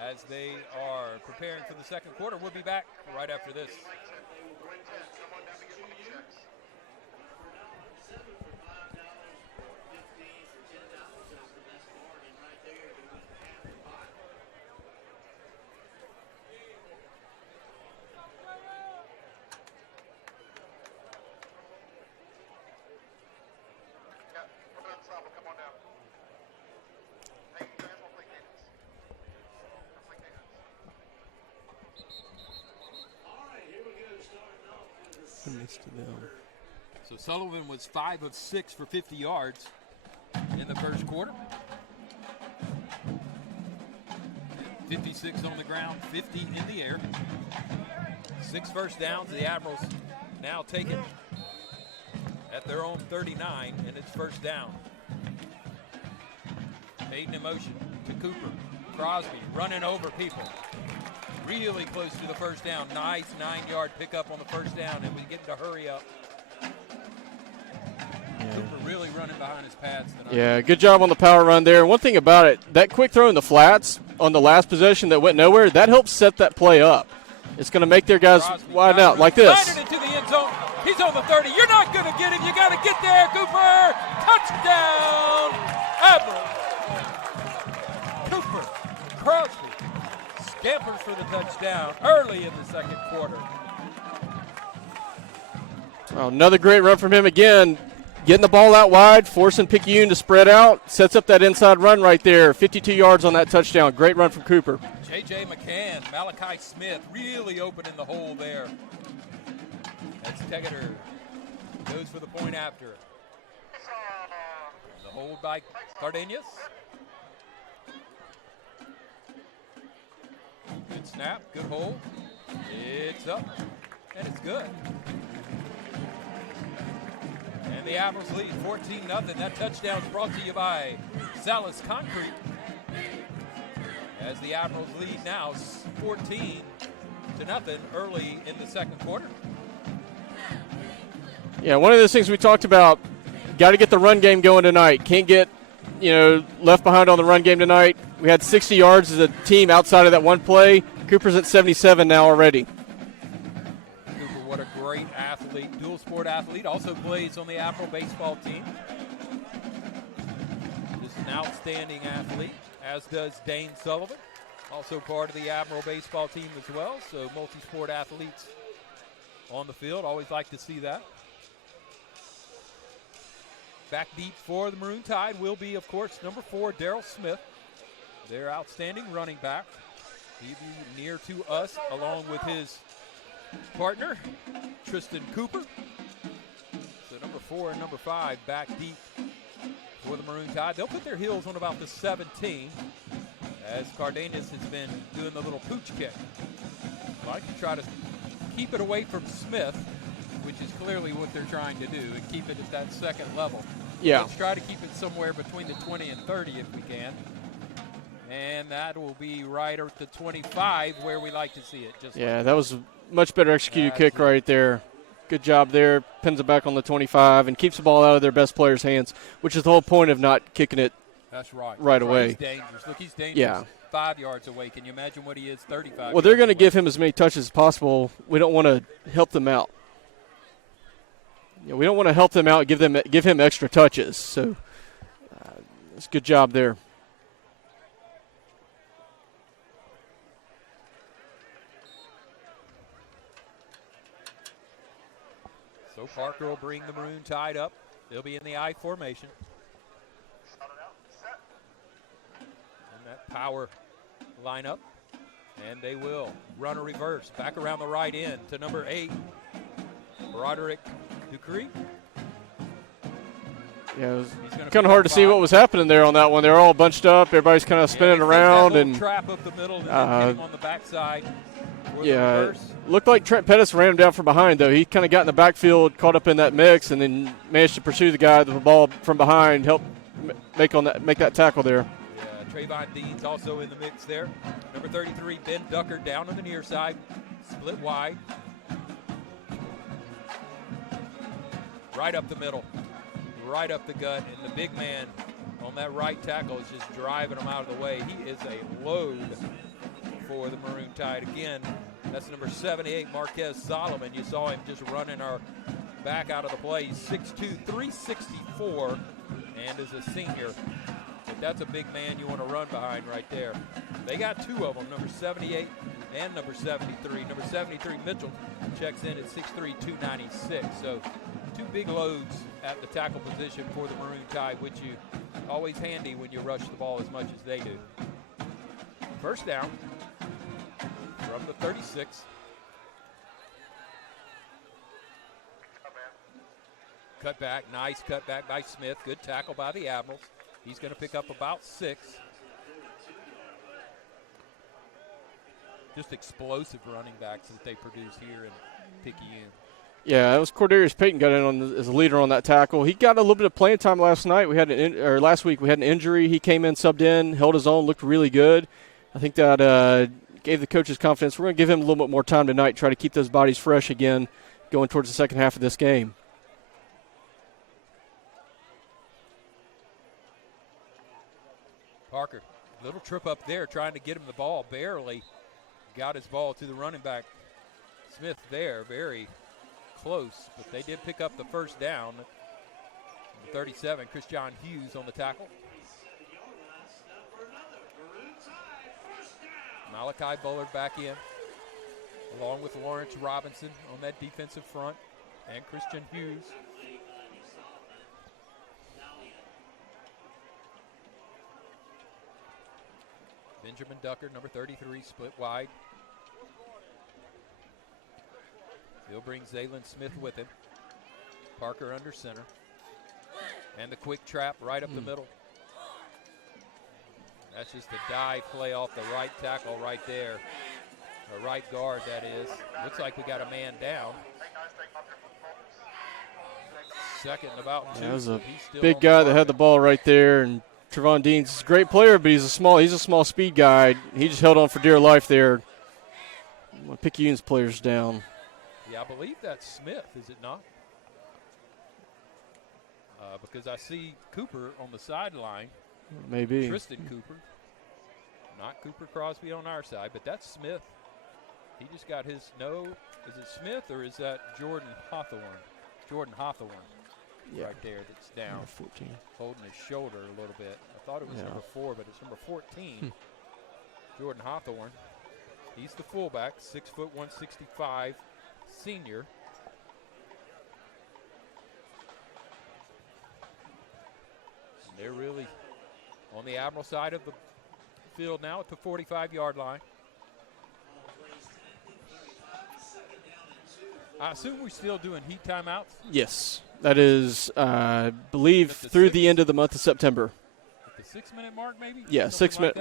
as they are preparing for the second quarter. We'll be back right after this. So Sullivan was 5 of 6 for 50 yards in the first quarter. 56 on the ground, 50 in the air. 6 first downs. The Admirals now take it at their own 39, and it's first down. Fading in motion to Cooper. Crosby running over people. Really close to the first down. Nice 9-yard pickup on the first down, and we get to hurry up. Cooper really running behind his pads tonight. Yeah, good job on the power run there. One thing about it, that quick throw in the flats on the last possession that went nowhere, that helps set that play up. It's going to make their guys widen out like this. It into the end zone. He's on the 30. You're not going to get him. You got to get there, Cooper. Touchdown, Admiral. Cooper Crosby scampers for the touchdown early in the second quarter. Oh, another great run from him again. Getting the ball out wide, forcing Picayune to spread out. Sets up that inside run right there. 52 yards on that touchdown. Great run from Cooper. J.J. McCann, Malachi Smith really opening the hole there. As Tegeter goes for the point after. The hold by Cardenas. Good snap, good hold. It's up, and it's good. And the Admirals lead 14-0. That touchdown is brought to you by Salas Concrete. As the Admirals lead now 14-0 early in the second quarter. Yeah, one of those things we talked about, got to get the run game going tonight. Can't get, left behind on the run game tonight. We had 60 yards as a team outside of that one play. Cooper's at 77 now already. Cooper, what a great athlete, dual sport athlete, also plays on the Admiral baseball team. Just an outstanding athlete, as does Dane Sullivan, also part of the Admiral baseball team as well. So multi-sport athletes on the field, always like to see that. Back deep for the Maroon Tide will be, of course, number 4, Darryl Smith, their outstanding running back. He'll be near to us along with his partner, Tristan Cooper. So number 4 and number 5 back deep for the Maroon Tide. They'll put their heels on about the 17 as Cardenas has been doing the little pooch kick. Like to try to keep it away from Smith, which is clearly what they're trying to do, and keep it at that second level. Yeah. Let's try to keep it somewhere between the 20 and 30 if we can. And that will be right at the 25 where we like to see it. That was a much better executed kick right there. Good job there. Pins it back on the 25 and keeps the ball out of their best player's hands, which is the whole point of not kicking it. That's right. Right away. He's dangerous. Look, he's dangerous. Yeah. 5 yards away. Can you imagine what he is 35? Well, they're going to give him as many touches as possible. We don't want to help them out. We don't want to help them out, give him extra touches. So it's a good job there. So Parker will bring the Maroon Tide up. They'll be in the I formation. And that power lineup. And they will run a reverse back around the right end to number 8, Broderick Dupree. Yeah, it was kind of hard to see what was happening there on that one. They were all bunched up. Everybody's kind of spinning around. And trap up the middle and then hit him on the backside. Yeah, looked like Trent Pettis ran him down from behind, though. He kind of got in the backfield, caught up in that mix, and then managed to pursue the guy with the ball from behind, help make that tackle there. Yeah, Trayvon Dean's also in the mix there. Number 33, Ben Ducker, down on the near side, split wide. Right up the middle, right up the gut, and the big man on that right tackle is just driving him out of the way. He is a load for the Maroon Tide. Again, that's number 78, Marquez Solomon. You saw him just running our back out of the play. He's 6'2", 364, and is a senior. But that's a big man you want to run behind right there. They got 2 of them, number 78 and number 73. Number 73, Mitchell, checks in at 6'3", 296. So 2 big loads at the tackle position for the Maroon Tide, which you always handy when you rush the ball as much as they do. First down from the 36. Cut back, nice cut back by Smith. Good tackle by the Admirals. He's going to pick up about 6. Just explosive running backs that they produce here in Picayune. Yeah, it was Cordarius Payton got in as a leader on that tackle. He got a little bit of playing time last night. Last week we had an injury. He came in, subbed in, held his own, looked really good. I think that gave the coaches confidence. We're going to give him a little bit more time tonight, try to keep those bodies fresh again going towards the second half of this game. Parker, little trip up there trying to get him the ball. Barely got his ball to the running back. Smith there, very close, but they did pick up the first down. 37, Chris John Hughes on the tackle. Malachi Bullard back in, along with Lawrence Robinson on that defensive front, and Christian Hughes. Benjamin Ducker, number 33, split wide. He'll bring Zaylin Smith with him. Parker under center. And the quick trap right up the middle. That's just a dive play off the right tackle right there. Or right guard, that is. Looks like we got a man down. Second and about 2. That was a big guy that had the ball right there. And Trevon Dean's a great player, but he's a small speed guy. He just held on for dear life there. Picayune's players down. Yeah, I believe that's Smith, is it not? Because I see Cooper on the sideline. Maybe. Tristan Cooper. Not Cooper Crosby on our side, but that's Smith. He just got his, no, is it Smith or is that Jordan Hawthorne? Jordan Hawthorne right there that's down. Number 14. Holding his shoulder a little bit. I thought it was number 4, but it's number 14. Jordan Hawthorne. He's the fullback, 6 foot 165, senior. And they're really on the Admiral side of the field now at the 45-yard line. I assume we're still doing heat timeouts? Yes. That is, I believe, through the end of the month of September. At the 6-minute mark, maybe? Yeah,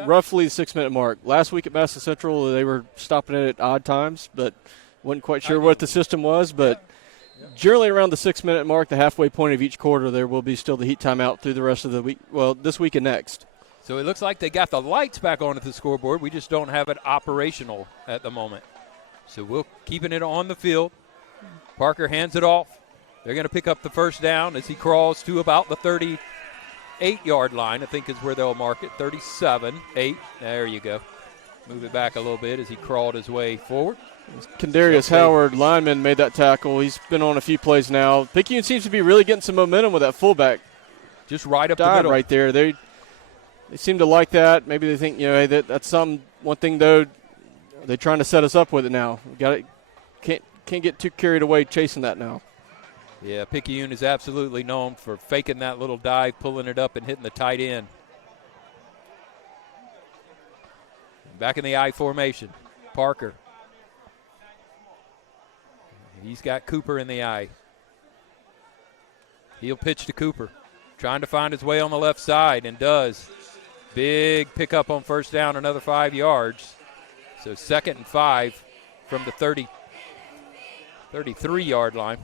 roughly the 6-minute mark. Last week at Madison Central, they were stopping it at odd times, but wasn't quite sure what the system was. But generally around the 6-minute mark, the halfway point of each quarter, there will be still the heat timeout through the rest of the week. Well, this week and next. So it looks like they got the lights back on at the scoreboard. We just don't have it operational at the moment. So we're keeping it on the field. Parker hands it off. They're going to pick up the first down as he crawls to about the 38-yard line, I think is where they'll mark it. 37, 8. There you go. Move it back a little bit as he crawled his way forward. Kendarius Howard, lineman, made that tackle. He's been on a few plays now. Picayune seems to be really getting some momentum with that fullback. Just right up the middle. Right there. They seem to like that. Maybe they think, hey, that's one thing, though. They're trying to set us up with it now. We got it. Can't get too carried away chasing that now. Yeah, Picayune is absolutely known for faking that little dive, pulling it up, and hitting the tight end. Back in the I formation, Parker. He's got Cooper in the I. He'll pitch to Cooper, trying to find his way on the left side, and does. Big pickup on first down, another 5 yards. So 2nd and 5 from the 33-yard line.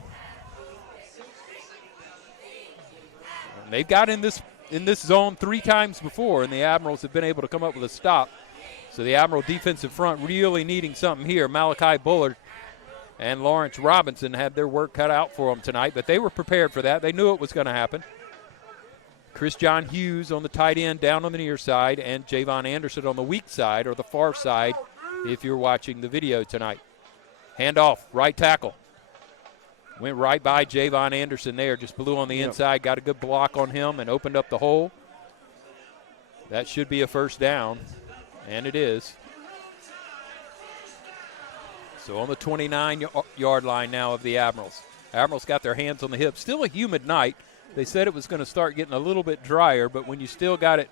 And they've got in this zone 3 times before, and the Admirals have been able to come up with a stop. So the Admiral defensive front really needing something here. Malachi Bullard and Lawrence Robinson had their work cut out for them tonight, but they were prepared for that. They knew it was going to happen. Chris John Hughes on the tight end down on the near side, and Javon Anderson on the weak side, or the far side, if you're watching the video tonight. Handoff, right tackle. Went right by Javon Anderson there, just blew on the inside, got a good block on him and opened up the hole. That should be a first down, and it is. So on the 29-yard line now of the Admirals. Admirals got their hands on the hips. Still a humid night. They said it was going to start getting a little bit drier, but when you still got it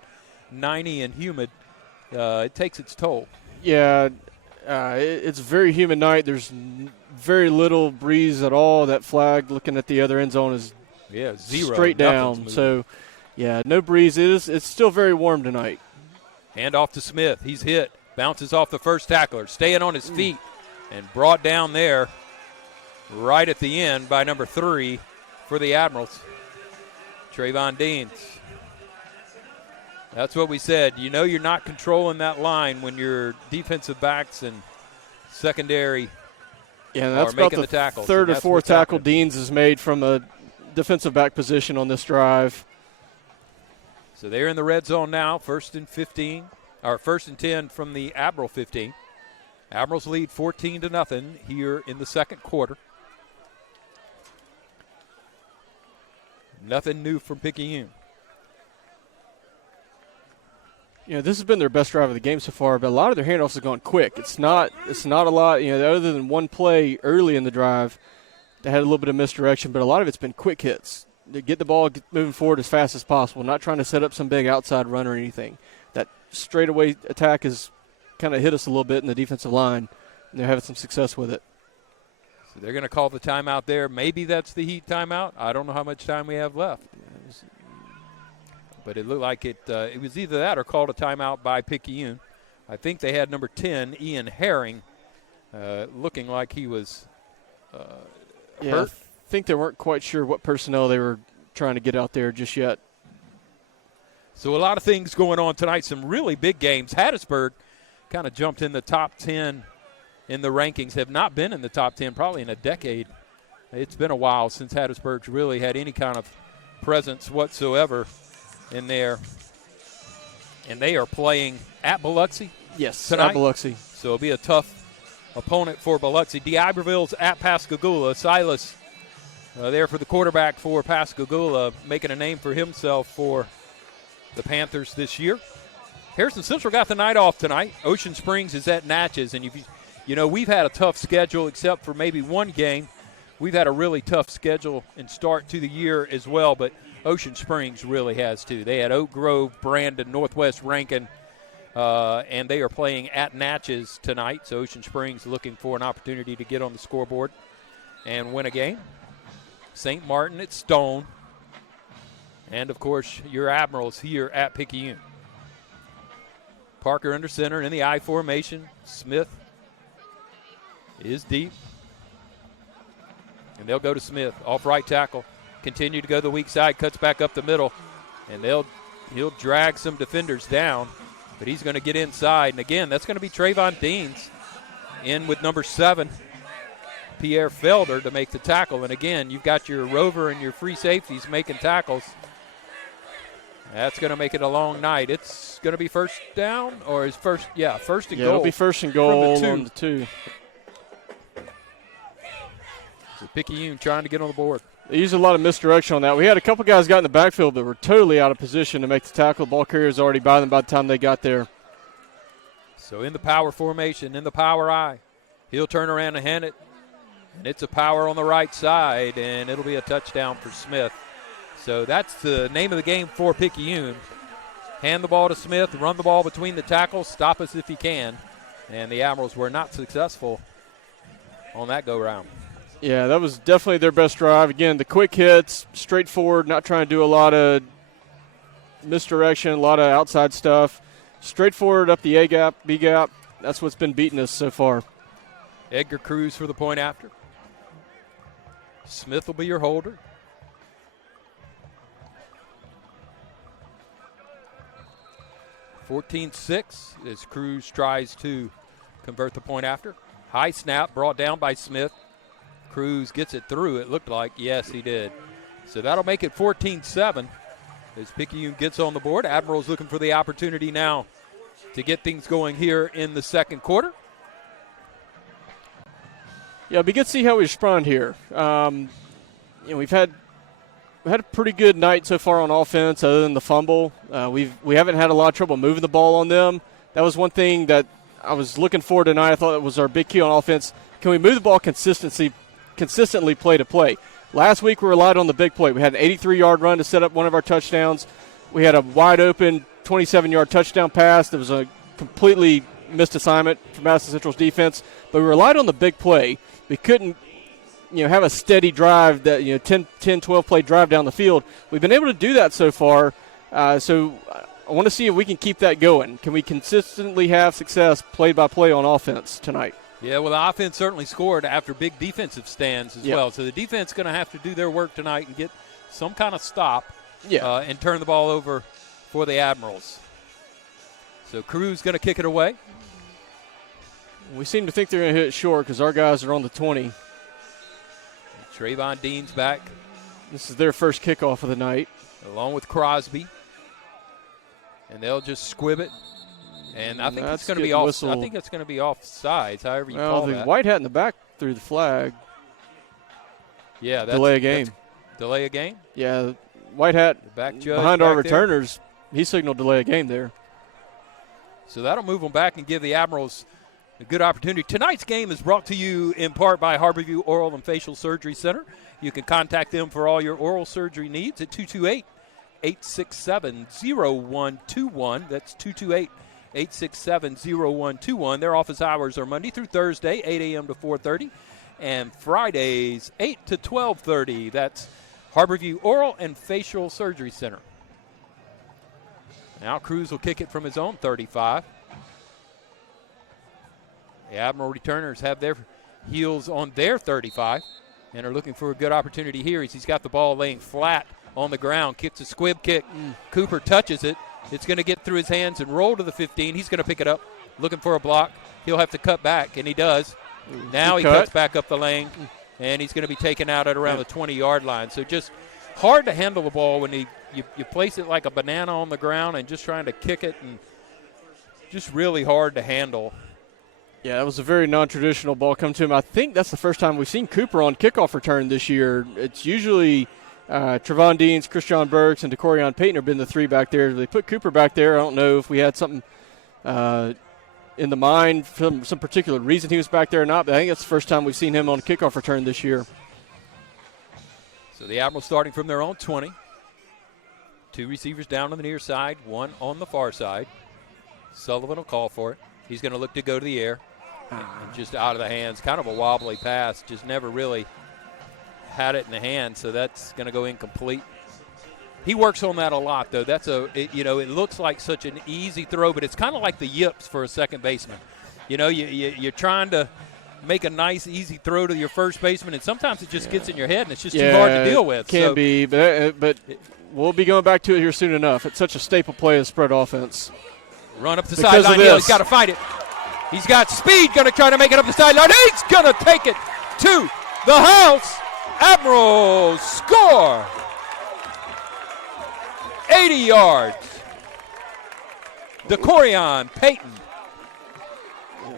90 and humid, it takes its toll. Yeah, it's a very humid night. There's very little breeze at all. That flag looking at the other end zone is zero. Straight down. So, no breeze. It's still very warm tonight. Hand off to Smith. He's hit. Bounces off the first tackler. Staying on his feet and brought down there right at the end by number 3 for the Admirals, Trayvon Deans. That's what we said. You know you're not controlling that line when your defensive backs and secondary Yeah, that's are about making the tackles. third or fourth tackle Deans has made from a defensive back position on this drive. So they're in the red zone now, first and 10 from the Admiral 15. Admirals lead 14-0 here in the second quarter. Nothing new from Picayune. You know, this has been their best drive of the game so far, but a lot of their handoffs have gone quick. It's not a lot, you know, other than one play early in the drive that had a little bit of misdirection, but a lot of it's been quick hits. To get the ball moving forward as fast as possible, not trying to set up some big outside run or anything. That straightaway attack has kind of hit us a little bit in the defensive line, and they're having some success with it. So they're going to call the timeout there. Maybe that's the Heat timeout. I don't know how much time we have left. But it looked like it was either that or called a timeout by Picayune. I think they had number 10, Ian Herring, looking like he was hurt. I think they weren't quite sure what personnel they were trying to get out there just yet. So a lot of things going on tonight, some really big games. Hattiesburg kind of jumped in the top 10 in the rankings, have not been in the top 10 probably in a decade. It's been a while since Hattiesburg's really had any kind of presence whatsoever in there. And they are playing at Biloxi tonight. At Biloxi. So it'll be a tough opponent for Biloxi. D'Iberville's at Pascagoula. Silas there for the quarterback for Pascagoula, making a name for himself for the Panthers this year. Harrison Central got the night off tonight. Ocean Springs is at Natchez. And, you know, we've had a tough schedule except for maybe one game. We've had a really tough schedule and start to the year as well, but Ocean Springs really has too. They had Oak Grove, Brandon, Northwest Rankin, and they are playing at Natchez tonight. So Ocean Springs looking for an opportunity to get on the scoreboard and win a game. St. Martin at Stone. And, of course, your Admirals here at Picayune. Parker under center in the I formation. Smith is deep. And they'll go to Smith, off right tackle. Continue to go to the weak side, cuts back up the middle. And he'll drag some defenders down. But he's going to get inside. And, again, that's going to be Trayvon Deans in with number 7, Pierre Felder, to make the tackle. And, again, you've got your rover and your free safeties making tackles. That's going to make it a long night. It's going to be first down or is first and goal. Yeah, it'll be first and goal on the 2. So Picayune trying to get on the board. They used a lot of misdirection on that. We had a couple guys got in the backfield that were totally out of position to make the tackle. The ball carrier was already by them by the time they got there. So in the power formation, in the power I, he'll turn around and hand it. And it's a power on the right side, and it'll be a touchdown for Smith. So that's the name of the game for Picayune. Hand the ball to Smith, run the ball between the tackles, stop us if you can. And the Admirals were not successful on that go-round. Yeah, that was definitely their best drive. Again, the quick hits, straightforward, not trying to do a lot of misdirection, a lot of outside stuff. Straightforward up the A-gap, B-gap. That's what's been beating us so far. Edgar Cruz for the point after. Smith will be your holder. (14-6) as Cruz tries to convert the point after. High snap brought down by Smith. Cruz gets it through, it looked like. Yes, he did. So that'll make it 14-7 as Picayune gets on the board. Admirals looking for the opportunity now to get things going here in the second quarter. Yeah, we get to see how we respond here. We've had a pretty good night so far on offense other than the fumble. We haven't had a lot of trouble moving the ball on them. That was one thing that I was looking for tonight. I thought it was our big key on offense. Can we move the ball consistently play to play? Last week we relied on the big play. We had an 83-yard run to set up one of our touchdowns. We had a wide-open 27-yard touchdown pass. There was a completely missed assignment from Madison Central's defense. But we relied on the big play. We couldn't have a steady drive, that 10, 12 play drive down the field. We've been able to do that so far. So I want to see if we can keep that going. Can we consistently have success play by play on offense tonight? Yeah, well, the offense certainly scored after big defensive stands as well. So the defense going to have to do their work tonight and get some kind of stop and turn the ball over for the Admirals. So Cruz going to kick it away. We seem to think they're going to hit it short because our guys are on the 20. Trayvon Dean's back. This is their first kickoff of the night. Along with Crosby. And they'll just squib it. And I think it's going to be off. I think it's going to be offsides, however you call that. White hat in the back threw the flag. Yeah, delay a game. Delay a game? Yeah, White hat back judge behind our returners. There. He signaled delay a game there. So that'll move them back and give the Admirals a good opportunity. Tonight's game is brought to you in part by Harborview Oral and Facial Surgery Center. You can contact them for all your oral surgery needs at 228-867-0121. That's 228-867-0121. Their office hours are Monday through Thursday, 8 a.m. to 4:30, and Fridays, 8 to 12:30. That's Harborview Oral and Facial Surgery Center. Now Cruz will kick it from his own 35. The Admiral returners have their heels on their 35 and are looking for a good opportunity here as he's got the ball laying flat on the ground. Kicks a squib kick. Cooper touches it. It's going to get through his hands and roll to the 15. He's going to pick it up, looking for a block. He'll have to cut back, and he does. Now he cuts back up the lane, and he's going to be taken out at around the 20-yard line. So just hard to handle the ball when you place it like a banana on the ground and just trying to kick it, and just really hard to handle. Yeah, that was a very non-traditional ball come to him. I think that's the first time we've seen Cooper on kickoff return this year. It's usually Trevon Deans, Christian Burks, and DeCorian Payton have been the three back there. They put Cooper back there. I don't know if we had something in the mind, some particular reason he was back there or not, but I think it's the first time we've seen him on a kickoff return this year. So the Admirals starting from their own 20. Two receivers down on the near side, one on the far side. Sullivan will call for it. He's going to look to go to the air. And just out of the hands, kind of a wobbly pass, just never really had it in the hand, so that's going to go incomplete. He works on that a lot, though. It looks like such an easy throw, but it's kind of like the yips for a second baseman. You're trying to make a nice, easy throw to your first baseman, and sometimes it just gets in your head, and it's just too hard to deal with. Can be, but we'll be going back to it here soon enough. It's such a staple play of spread offense. Run up the sideline. He's got to find it. He's got speed, going to try to make it up the sideline. He's going to take it to the house. Admirals score. 80 yards. DeCorian Payton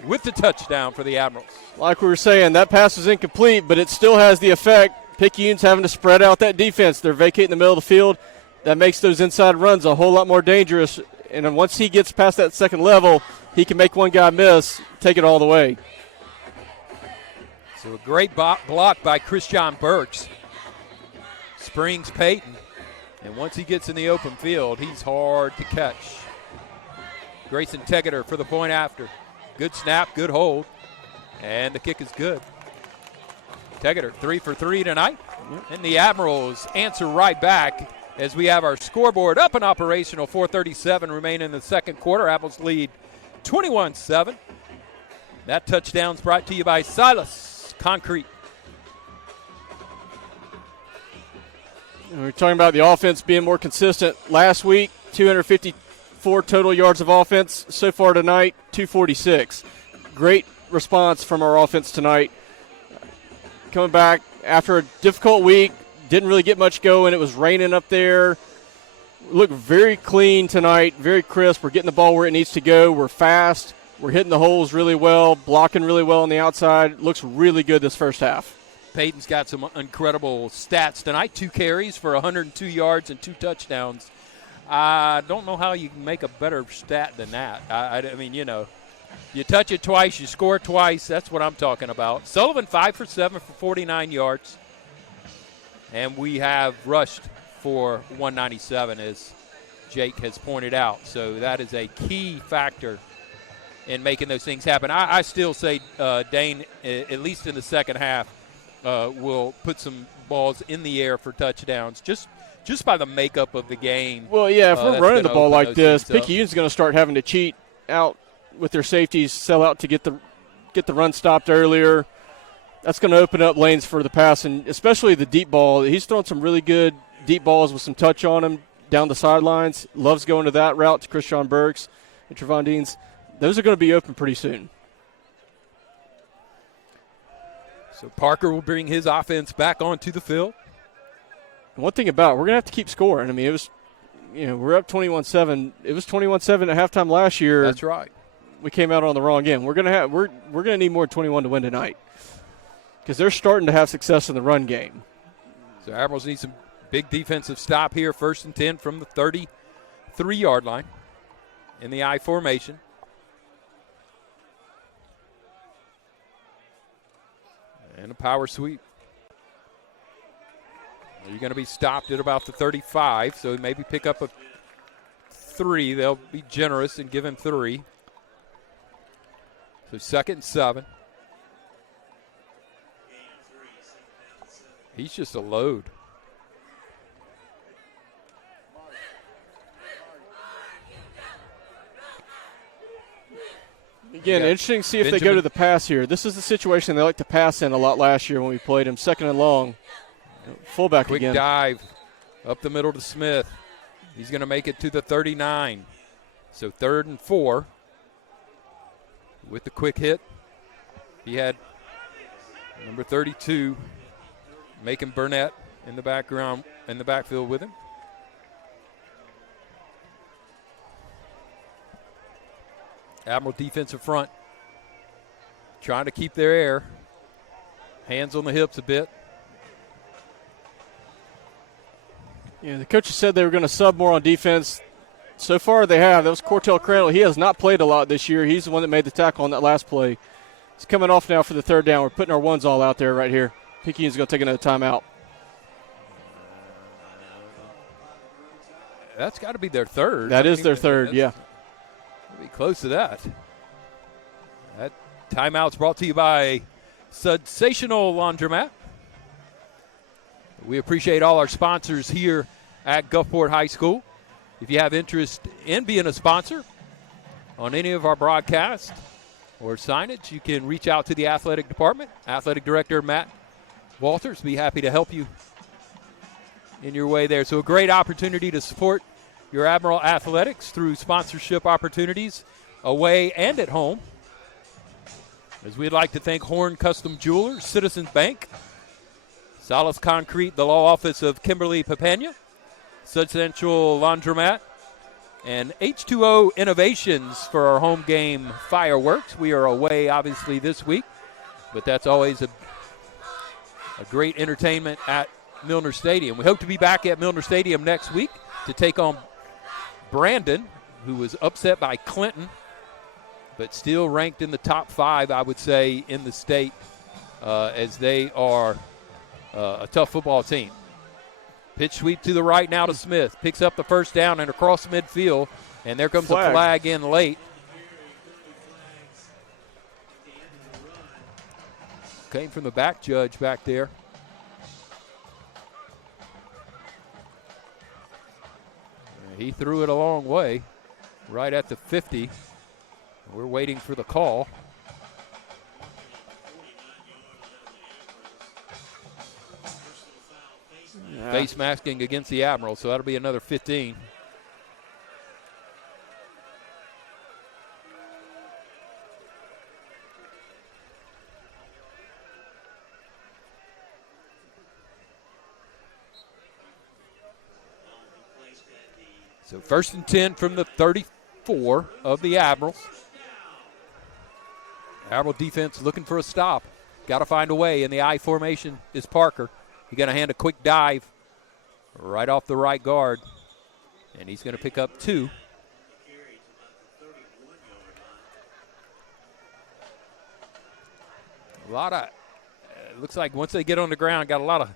with the touchdown for the Admirals. Like we were saying, that pass was incomplete, but it still has the effect. Picayune's having to spread out that defense. They're vacating the middle of the field. That makes those inside runs a whole lot more dangerous. And then once he gets past that second level, he can make one guy miss, take it all the way. So a great block by Christian Burks. Springs Payton. And once he gets in the open field, he's hard to catch. Grayson Tegeter for the point after. Good snap, good hold. And the kick is good. Tegeter 3 for 3 tonight. And the Admirals answer right back as we have our scoreboard up and operational. 4:37 remain in the second quarter. Admirals lead 21-7. That touchdown's brought to you by Silas Concrete. We're talking about the offense being more consistent. Last week, 254 total yards of offense. So far tonight, 246. Great response from our offense tonight. Coming back after a difficult week, didn't really get much going. It was raining up there. Looked very clean tonight, very crisp. We're getting the ball where it needs to go. We're fast. We're hitting the holes really well, blocking really well on the outside. Looks really good this first half. Peyton's got some incredible stats tonight. 2 carries for 102 yards and 2 touchdowns. I don't know how you can make a better stat than that. I mean, you touch it twice, you score twice. That's what I'm talking about. Sullivan 5 for 7 for 49 yards. And we have rushed for 197, as Jake has pointed out. So that is a key factor in making those things happen. I still say Dane, at least in the second half, will put some balls in the air for touchdowns just by the makeup of the game. Well, yeah, if we're running the ball like this, Picayune's going to start having to cheat out with their safeties, sell out to get the get the run stopped earlier. That's going to open up lanes for the pass, and especially the deep ball. He's throwing some really good deep balls with some touch on him down the sidelines. Loves going to that route to Christian Burks and Trevon Deans. Those are going to be open pretty soon. So Parker will bring his offense back onto the field. And one thing about it, we're going to have to keep scoring. I mean, it was, we're up 21-7. It was 21-7 at halftime last year. That's right. We came out on the wrong end. We're going to need more than 21 to win tonight because they're starting to have success in the run game. So Admirals need some big defensive stop here. 1st and 10 from the 33-yard line in the I formation. And a power sweep. You're going to be stopped at about the 35, so maybe pick up a 3. They'll be generous and give him 3. So 2nd and 7. He's just a load. Again, interesting to see if they go to the pass here. This is the situation they like to pass in a lot last year when we played him. 2nd and long. Fullback Quick again. dive up the middle to Smith. He's going to make it to the 39. So 3rd and 4 with the quick hit. He had number 32, Macon Burnett, in the backfield with him. Admiral defensive front trying to keep their air. Hands on the hips a bit. Yeah, the coaches said they were going to sub more on defense. So far they have. That was Cortell Crandall. He has not played a lot this year. He's the one that made the tackle on that last play. He's coming off now for the 3rd down. We're putting our ones all out there right here. Picayune's going to take another timeout. That's got to be their 3rd. That is their 3rd, yeah. Be close to that. That timeout's brought to you by Sensational Laundromat. We appreciate all our sponsors here at Gulfport High School. If you have interest in being a sponsor on any of our broadcasts or signage, you can reach out to the athletic department. Athletic Director Matt Walters be happy to help you in your way there. So a great opportunity to support your Admiral Athletics through sponsorship opportunities away and at home. As we'd like to thank Horn Custom Jewelers, Citizens Bank, Solace Concrete, the law office of Kimberly Papania, Central Laundromat, and H2O Innovations for our home game fireworks. We are away, obviously, this week, but that's always a great entertainment at Milner Stadium. We hope to be back at Milner Stadium next week to take on Brandon, who was upset by Clinton, but still ranked in the top 5, I would say, in the state, as they are a tough football team. Pitch sweep to the right now to Smith. Picks up the 1st down and across midfield, and there comes a flag in late. Came from the back judge back there. He threw it a long way, right at the 50. We're waiting for the call. Yeah. Face masking against the Admiral, so that'll be another 15. So 1st and 10 from the 34 of the Admirals. Admiral defense looking for a stop. Got to find a way. In the I formation is Parker. He's going to hand a quick dive right off the right guard. And he's going to pick up 2. A lot of, it looks like once they get on the ground, got a lot of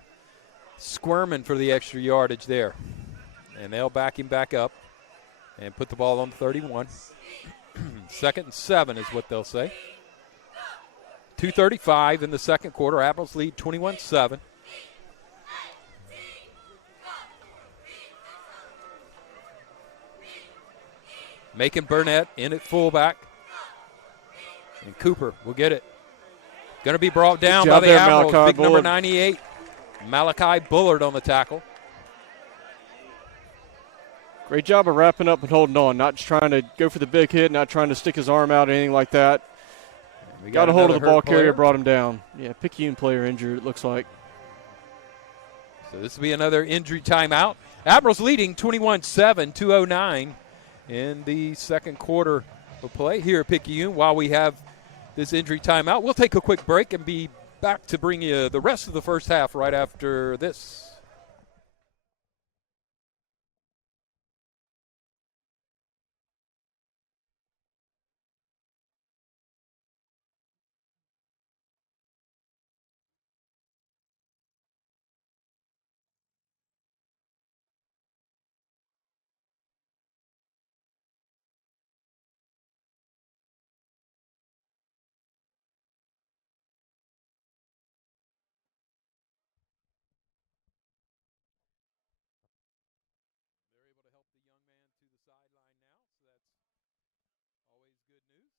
squirming for the extra yardage there. And they'll back him back up and put the ball on the 31. 2nd and 7 is what they'll say. 2:35 in the second quarter. Admirals lead 21-7. Macon Burnett in at fullback. And Cooper will get it. Going to be brought down Good by job the there, Admirals. Malachi Big number Bullard. 98, Malachi Bullard on the tackle. Great job of wrapping up and holding on, not just trying to go for the big hit, not trying to stick his arm out or anything like that. We Got a hold of the another ball hurt carrier, player. brought him down. Yeah, Picayune player injured, it looks like. So this will be another injury timeout. Admirals leading 21-7, 2:09 in the second quarter of play here at Picayune. While we have this injury timeout, we'll take a quick break and be back to bring you the rest of the first half right after this. They're able to help the young man to the sideline now, so that's always good news.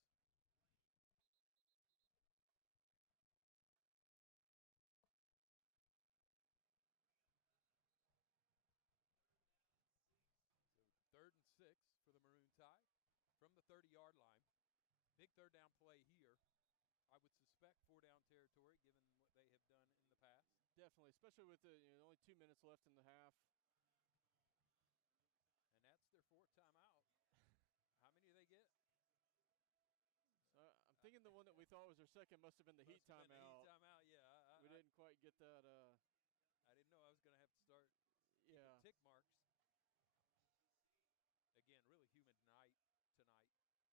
Third and 6 for the Maroon Tide from the 30-yard line. Big third down play here. I would suspect 4-down territory given what they have done in the past. Definitely, especially with the only 2 minutes left in the half. And that's their fourth timeout. How many do they get? I'm thinking the one that we thought was their second must have been the heat timeout. Yeah, We didn't quite get that. I didn't know I was going to have to start Yeah. tick marks. Again, really humid night tonight.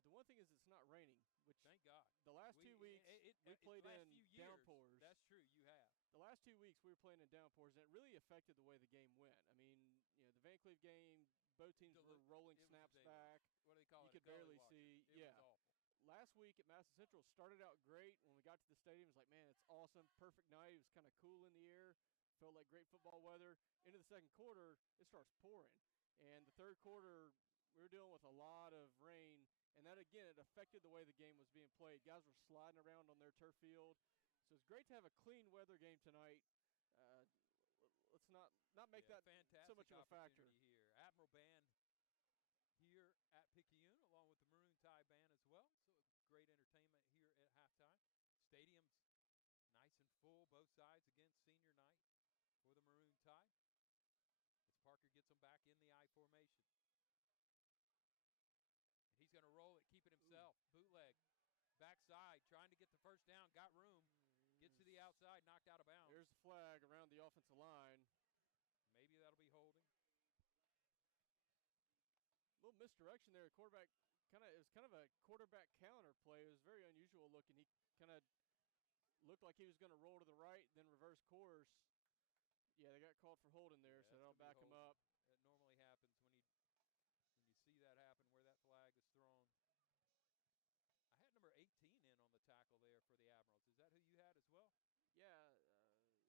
But the one thing is it's not raining, which Thank God. the last 2 weeks we played in downpours. That's true, you have. The last 2 weeks we were playing in downpours, and it really affected the way the game went. I mean, the Van Cleve game, both teams were rolling snaps back. What do they call You it? could barely see. It Yeah. was awful. Last week at Madison Central started out great. When we got to the stadium, it was like, man, it's awesome. Perfect night. It was kind of cool in the air. Felt like great football weather. Into the second quarter, it starts pouring. And the third quarter, we were dealing with a lot of rain. And that, again, it affected the way the game was being played. Guys were sliding around on their turf field. So it's great to have a clean weather game tonight. Let's not make that so much of a factor. Here. Admiral Band here at Picayune, along with the Maroon Tide Band as well. So it's great entertainment here at halftime. Stadium's nice and full, both sides. Again, senior night for the Maroon Tide. As Parker gets them back in the I formation. He's going to roll it, keep it himself. Bootleg. Backside, trying to get the first down. Got room. Gets to the outside, knocked out of bounds. There's the flag around the offensive line. Maybe that'll be holding. A little misdirection there. Quarterback it was kind of a quarterback counter play. It was very unusual looking. He kind of looked like he was going to roll to the right, then reverse course. Yeah, they got called for holding there, so that'll back him up. That normally happens when you see that happen, where that flag is thrown. I had number 18 in on the tackle there for the Admirals. Is that who you had as well? Yeah.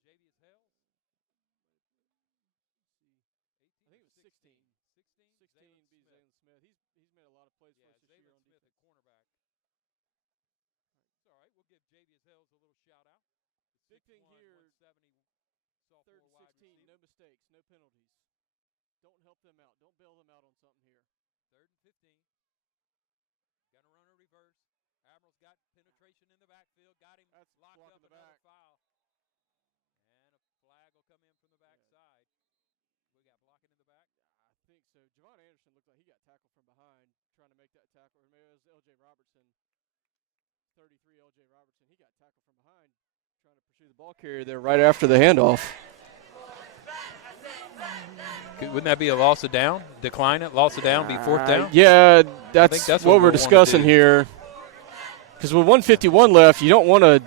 Javius Hales? I think it was 16. 16 be Zaylen Smith. He's made a lot of plays for us this year on Smith defense. at cornerback. It's all right. We'll give Javius Hales a little shout out. Big thing here, 170 sophomore 3rd and wide 16, receiver. no mistakes, no penalties. Don't help them out. Don't bail them out on something here. 3rd and 15. Gonna run a reverse. Admirals got penetration in the backfield. Got him That's locked up, the another back. foul. And a flag will come in from the backside. We got blocking in the back. I think so. Javon Anderson looked like he got tackled from behind trying to make that tackle. Or maybe it was L.J. Robertson, 33 L.J. Robertson. He got tackled from behind trying to pursue the ball carrier there right after the handoff. Wouldn't that be a loss of down? Decline it, loss of down, be 4th down? Yeah, that's what we're discussing here. Because with 1:51 left, you don't want to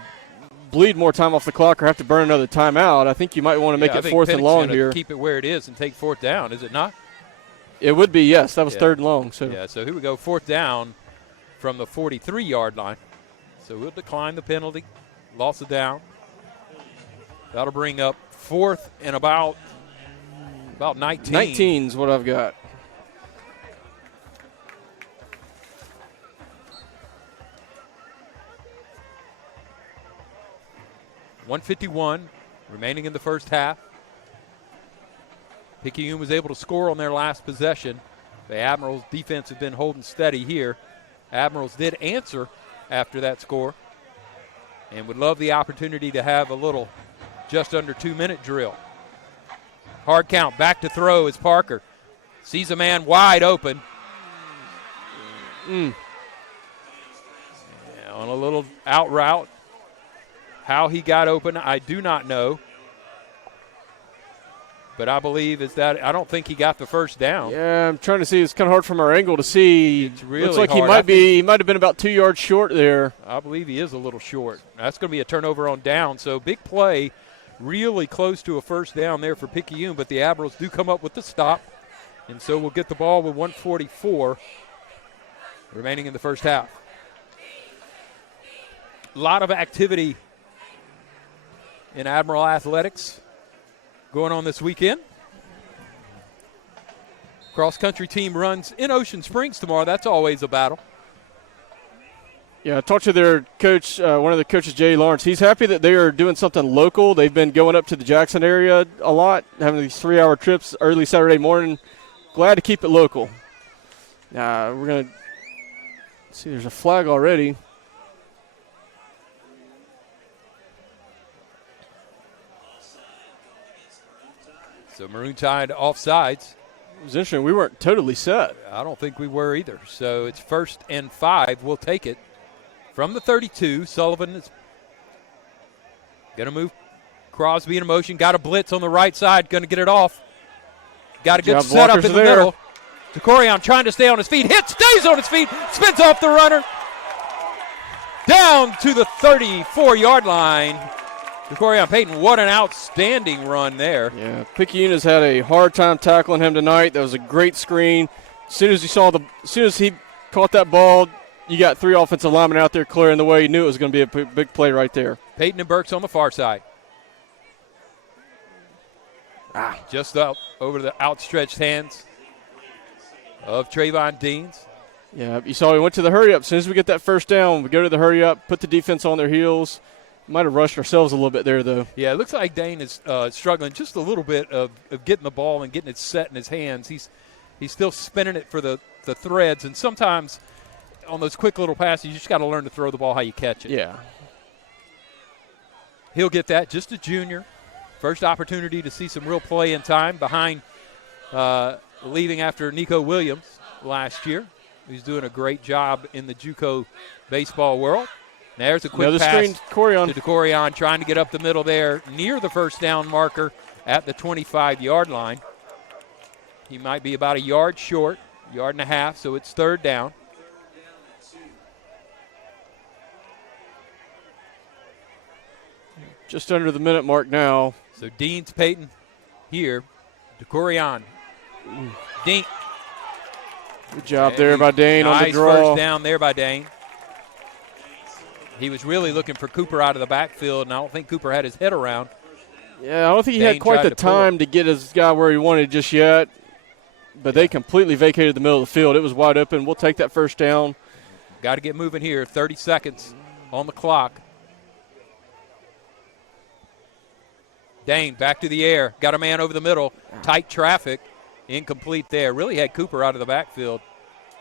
bleed more time off the clock or have to burn another timeout. I think you might want to make it 4th and long here. Keep it where it is and take 4th down, is it not? It would be, yes. That was 3rd and long. So here we go, 4th down from the 43-yard line. So we'll decline the penalty, loss of down. That'll bring up 4th and about 19. 19 is what I've got. 1:51 remaining in the first half. Picayune was able to score on their last possession. The Admirals' defense has been holding steady here. Admirals did answer after that score and would love the opportunity to have a little just under 2-minute drill. Hard count, back to throw is Parker. Sees a man wide open. Yeah, on a little out route. How he got open, I do not know. But I believe I don't think he got the first down. Yeah, I'm trying to see. It's kind of hard from our angle to see. It's really looks like hard. he might have been about 2 yards short there. I believe he is a little short. That's going to be a turnover on down. So big play, really close to a first down there for Picayune, but the Admirals do come up with the stop. And so we'll get the ball with 1:44 remaining in the first half. A lot of activity in Admiral Athletics going on this weekend. Cross-country team runs in Ocean Springs tomorrow. That's always a battle. Yeah, I talked to their coach, one of the coaches, Jay Lawrence. He's happy that they are doing something local. They've been going up to the Jackson area a lot, having these 3-hour trips early Saturday morning. Glad to keep it local. We're going to see there's a flag already. So Maroon Tide offsides. It was interesting. We weren't totally set. I don't think we were either. So it's 1st and 5. We'll take it from the 32. Sullivan is going to move. Crosby in motion. Got a blitz on the right side. Going to get it off. Got a good setup in the middle. DeCorion trying to stay on his feet. Stays on his feet. Spins off the runner. Down to the 34-yard line. DeCorion Payton, what an outstanding run there. Yeah, Picayune has had a hard time tackling him tonight. That was a great screen. As soon as he caught that ball, you got 3 offensive linemen out there clearing the way. You knew it was going to be a big play right there. Payton and Burks on the far side. Just up over the outstretched hands of Trayvon Deans. Yeah, you saw we went to the hurry up. As soon as we get that first down, we go to the hurry up, put the defense on their heels. Might have rushed ourselves a little bit there, though. Yeah, it looks like Dane is struggling just a little bit of getting the ball and getting it set in his hands. He's still spinning it for the threads, and sometimes on those quick little passes, you just got to learn to throw the ball how you catch it. Yeah. He'll get that, just a junior. First opportunity to see some real play in time behind leaving after Nico Williams last year. He's doing a great job in the JUCO baseball world. There's a quick pass to DeCorion, trying to get up the middle there near the first down marker at the 25-yard line. He might be about a yard short, yard and a half, so it's 3rd down. Just under the minute mark now. So Deans Payton here. DeCorion. Dean. Good job there by Dane on the draw. Nice first down there by Dane. He was really looking for Cooper out of the backfield, and I don't think Cooper had his head around. Yeah, I don't think he had quite the time to get his guy where he wanted just yet. But they completely vacated the middle of the field. It was wide open. We'll take that first down. Got to get moving here. 30 seconds on the clock. Dane back to the air. Got a man over the middle. Tight traffic. Incomplete there. Really had Cooper out of the backfield.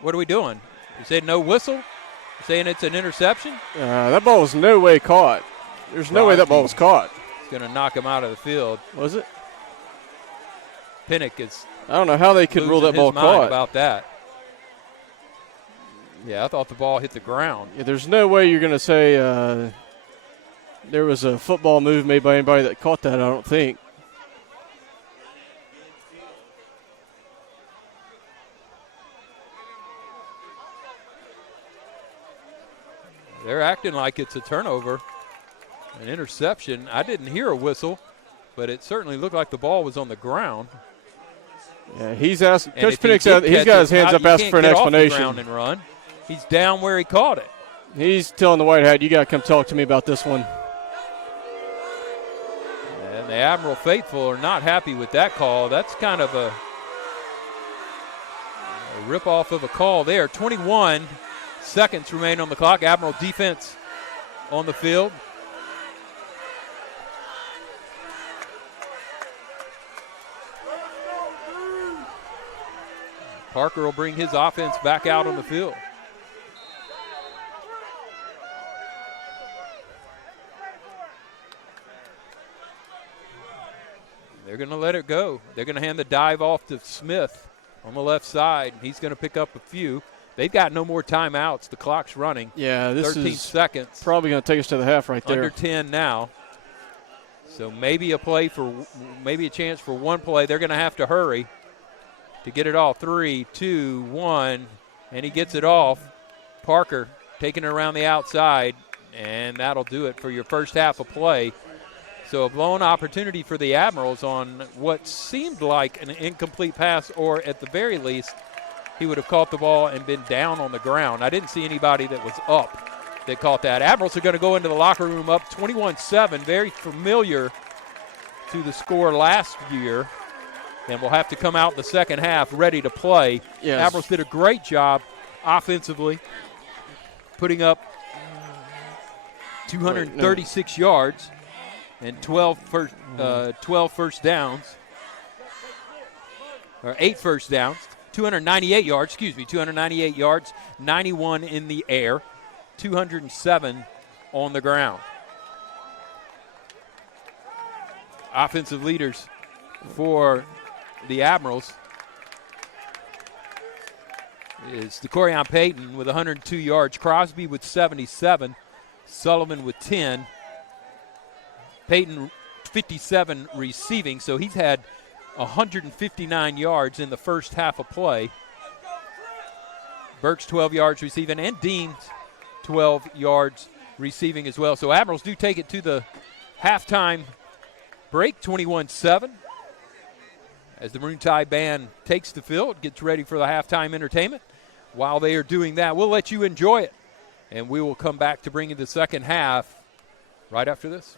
What are we doing? You said no whistle? Saying it's an interception? That ball was no way caught. There's no way that ball was caught. It's going to knock him out of the field. Was it? Pinnock is. I don't know how they could rule that ball caught. About that. Yeah, I thought the ball hit the ground. Yeah, there's no way you're going to say there was a football move made by anybody that caught that, I don't think. They're acting like it's a turnover, an interception. I didn't hear a whistle, but it certainly looked like the ball was on the ground. Yeah, he's asked. Coach Pinnock's he's got his hands up asking for an explanation. Off the ground and run. He's down where he caught it. He's telling the White Hat, you got to come talk to me about this one. And the Admiral faithful are not happy with that call. That's kind of a rip-off of a call there. 21 seconds remain on the clock. Admiral defense on the field. Parker will bring his offense back out on the field. They're going to let it go. They're going to hand the dive off to Smith on the left side. He's going to pick up a few. They've got no more timeouts. The clock's running. Yeah, this 13 is seconds. Probably going to take us to the half right there. Under 10 now. So maybe a chance for one play. They're going to have to hurry to get it off. 3, 2, 1, and he gets it off. Parker taking it around the outside, and that'll do it for your first half of play. So a blown opportunity for the Admirals on what seemed like an incomplete pass, or at the very least, he would have caught the ball and been down on the ground. I didn't see anybody that was up that caught that. Admirals are going to go into the locker room up 21-7, very familiar to the score last year, and will have to come out in the second half ready to play. Yes. Admirals did a great job offensively, putting up 236 yards and 12 first downs, or 8 first downs, 298 yards, 91 in the air, 207 on the ground. Offensive leaders for the Admirals is DeCorian Payton with 102 yards, Crosby with 77, Sullivan with 10, Payton 57 receiving, so he's had 159 yards in the first half of play. Burks 12 yards receiving, and Dean's 12 yards receiving as well. So Admirals do take it to the halftime break, 21-7. As the Maroon Tide band takes the field, gets ready for the halftime entertainment. While they are doing that, we'll let you enjoy it. And we will come back to bring you the second half right after this.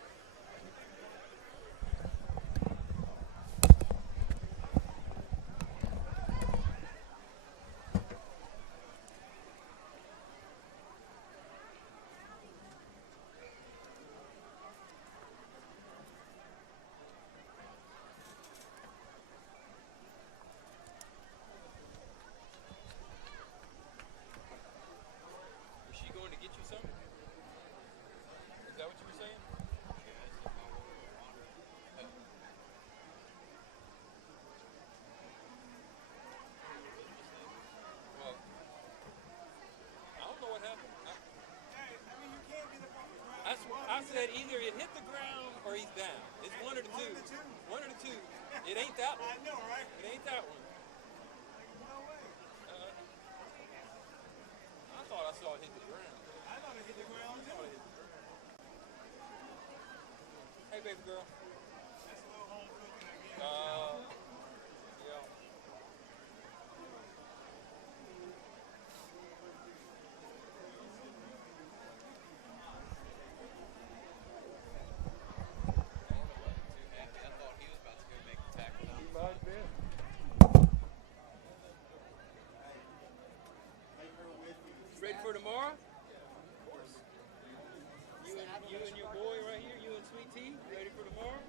I said either it hit the ground or he's down. It's one of the two. One of the two. It ain't that one. I know, right? It ain't that one. No way. I thought I saw it hit the ground. I thought it hit the ground too. Hey, baby girl. That's a little home cooking again. Yeah. Ready for tomorrow? Of course. You and your boy right here, you and Sweet Tea, ready for tomorrow?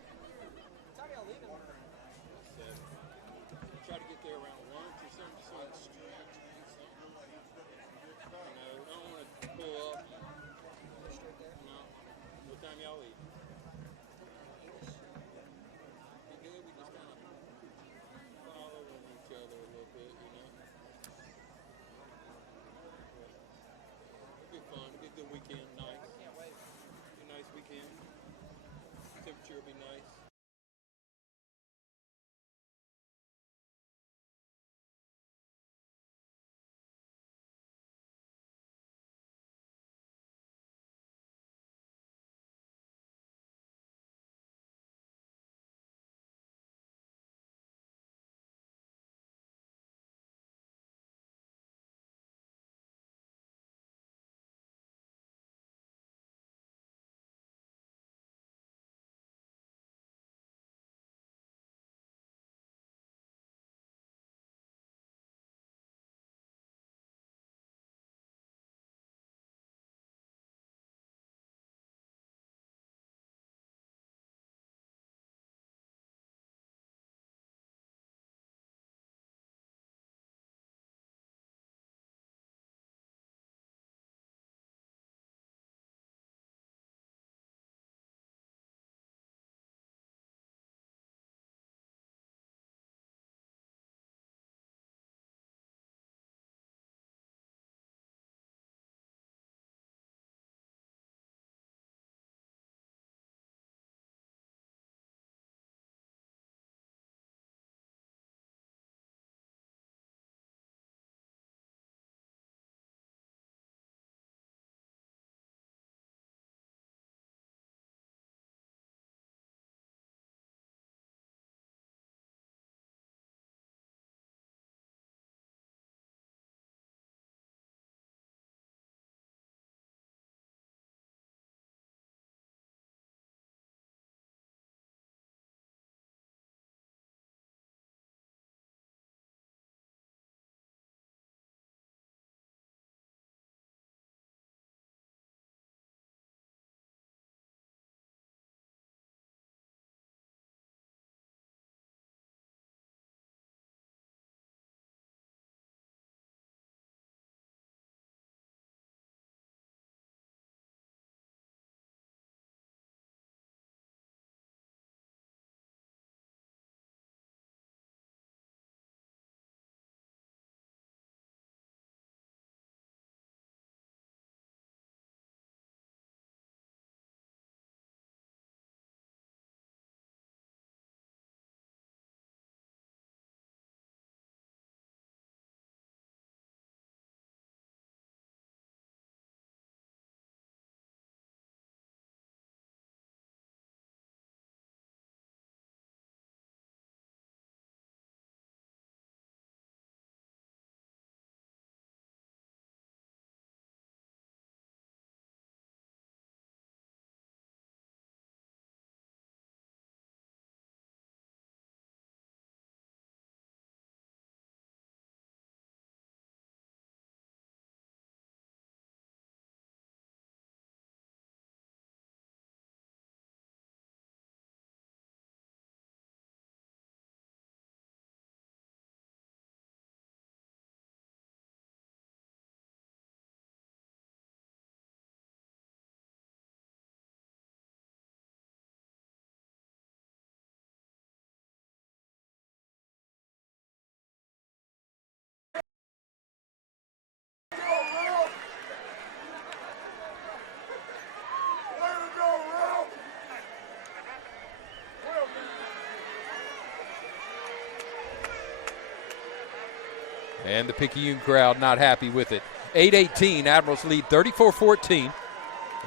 And the Picayune crowd not happy with it. 8-18, Admirals lead 34-14.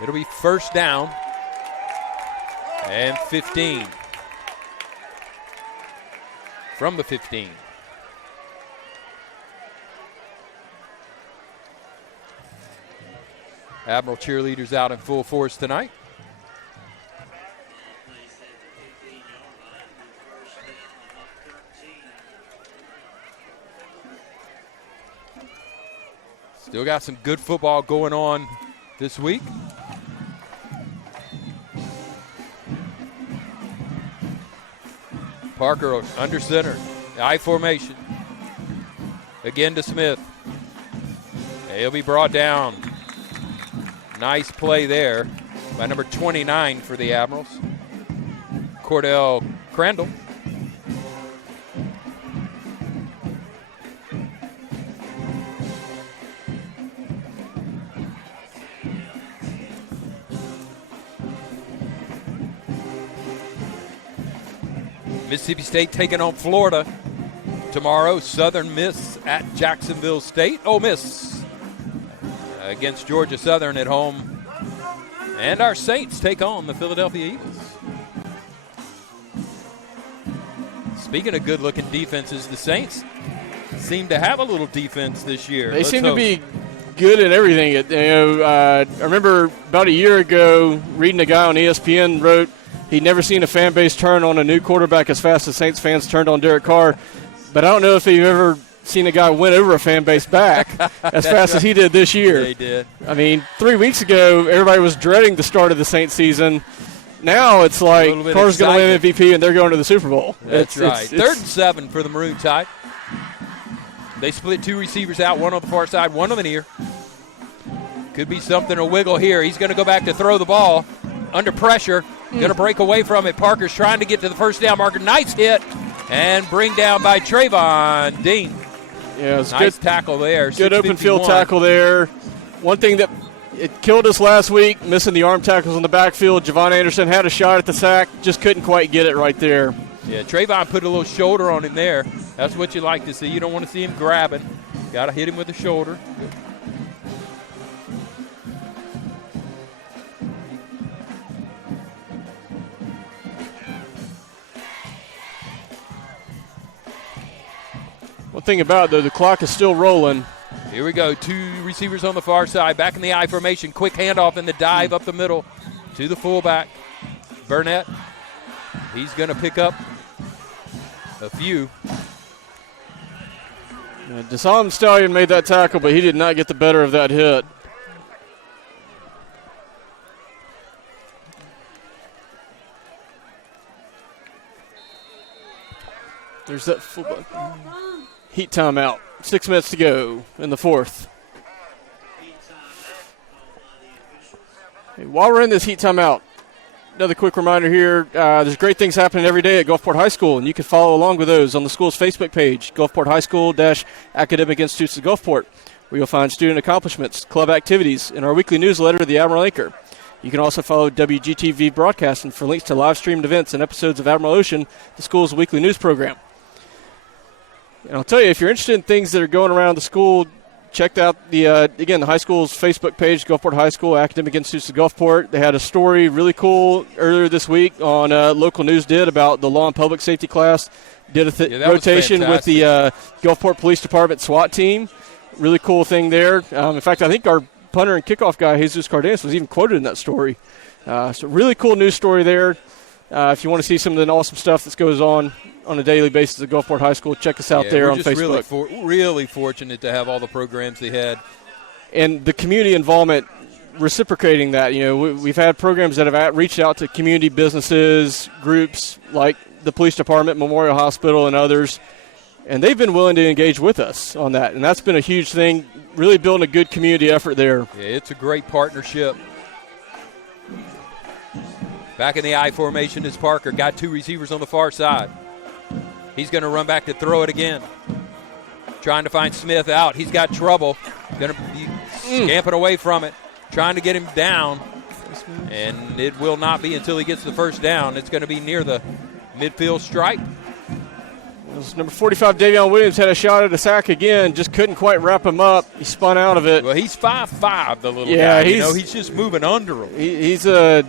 It'll be first down and 15 from the 15. Admiral cheerleaders out in full force tonight. Still got some good football going on this week. Parker under center, I formation. Again to Smith. He'll be brought down. Nice play there by number 29 for the Admirals, Cordell Crandall. Mississippi State taking on Florida tomorrow. Southern Miss at Jacksonville State. Ole Miss against Georgia Southern at home. And our Saints take on the Philadelphia Eagles. Speaking of good-looking defenses, the Saints seem to have a little defense this year. They seem to be good at everything. I remember about a year ago reading a guy on ESPN wrote he'd never seen a fan base turn on a new quarterback as fast as Saints fans turned on Derek Carr. But I don't know if you've ever seen a guy win over a fan base back as fast as he did this year. They did. I mean, 3 weeks ago, everybody was dreading the start of the Saints season. Now it's like Carr's going to win MVP and they're going to the Super Bowl. That's right. 3rd and 7 for the Maroon Tide. They split 2 receivers out, one on the far side, one on the near. Could be something to wiggle here. He's going to go back to throw the ball under pressure. Going to break away from it. Parker's trying to get to the first down marker. Nice hit and bring down by Trayvon Dean. Yeah, it's nice tackle there. Good open field tackle there. One thing that it killed us last week, missing the arm tackles on the backfield. Javon Anderson had a shot at the sack, just couldn't quite get it right there. Yeah, Trayvon put a little shoulder on him there. That's what you like to see. You don't want to see him grabbing. Got to hit him with the shoulder. One thing about it, though, the clock is still rolling. Here we go. 2 receivers on the far side. Back in the I formation. Quick handoff in the dive up the middle to the fullback. Burnett. He's going to pick up a few. Yeah, Deshaun Stallion made that tackle, but he did not get the better of that hit. There's that fullback. Heat timeout. 6 minutes to go in the 4th. Hey, while we're in this heat timeout, another quick reminder here. There's great things happening every day at Gulfport High School, and you can follow along with those on the school's Facebook page, Gulfport High School-Academic Institutes of Gulfport, where you'll find student accomplishments, club activities, and our weekly newsletter, The Admiral Anchor. You can also follow WGTV Broadcasting for links to live-streamed events and episodes of Admiral Ocean, the school's weekly news program. And I'll tell you, if you're interested in things that are going around the school, check out the high school's Facebook page, Gulfport High School Academic Institutes of Gulfport. They had a story really cool earlier this week on Local News did about the law and public safety class. Did a rotation with the Gulfport Police Department SWAT team. Really cool thing there. In fact, I think our punter and kickoff guy, Jesus Cardenas, was even quoted in that story. So really cool news story there. If you want to see some of the awesome stuff that goes on a daily basis at Gulfport High School, check us out there on Facebook. Really fortunate to have all the programs they had. And the community involvement reciprocating that. You know, we've had programs that have reached out to community businesses, groups like the police department, Memorial Hospital, and others, and they've been willing to engage with us on that. And that's been a huge thing, really building a good community effort there. Yeah, it's a great partnership. Back in the I formation is Parker. Got 2 receivers on the far side. He's going to run back to throw it again. Trying to find Smith out. He's got trouble. Going to be scamping away from it. Trying to get him down. And it will not be until he gets the first down. It's going to be near the midfield stripe. Number 45, Davion Williams, had a shot at a sack again, just couldn't quite wrap him up. He spun out of it. Well, he's 5'5", the little guy. He's just moving under him. He's a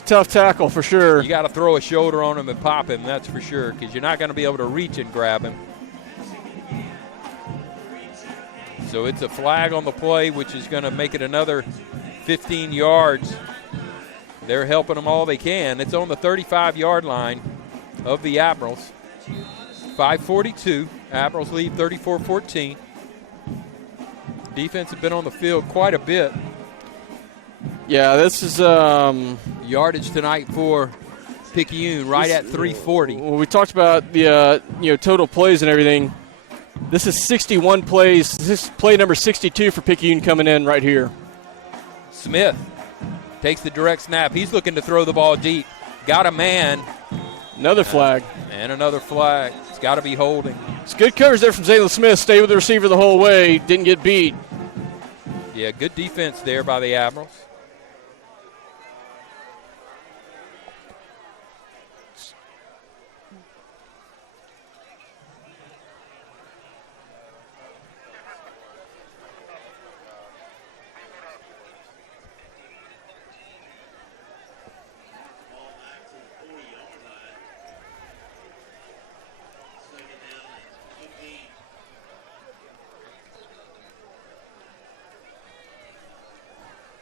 tough tackle for sure. You got to throw a shoulder on him and pop him, that's for sure, because you're not going to be able to reach and grab him. So it's a flag on the play, which is going to make it another 15 yards. They're helping them all they can. It's on the 35-yard line of the Admirals. 5:42. Admirals lead 34-14. Defense have been on the field quite a bit. Yeah, this is yardage tonight for Picayune, right at 340. Well, we talked about the total plays and everything. This is 61 plays. This is play number 62 for Picayune coming in right here. Smith takes the direct snap. He's looking to throw the ball deep. Got a man. Another flag. And another flag. It's got to be holding. It's good coverage there from Zaylen Smith. Stayed with the receiver the whole way. Didn't get beat. Yeah, good defense there by the Admirals.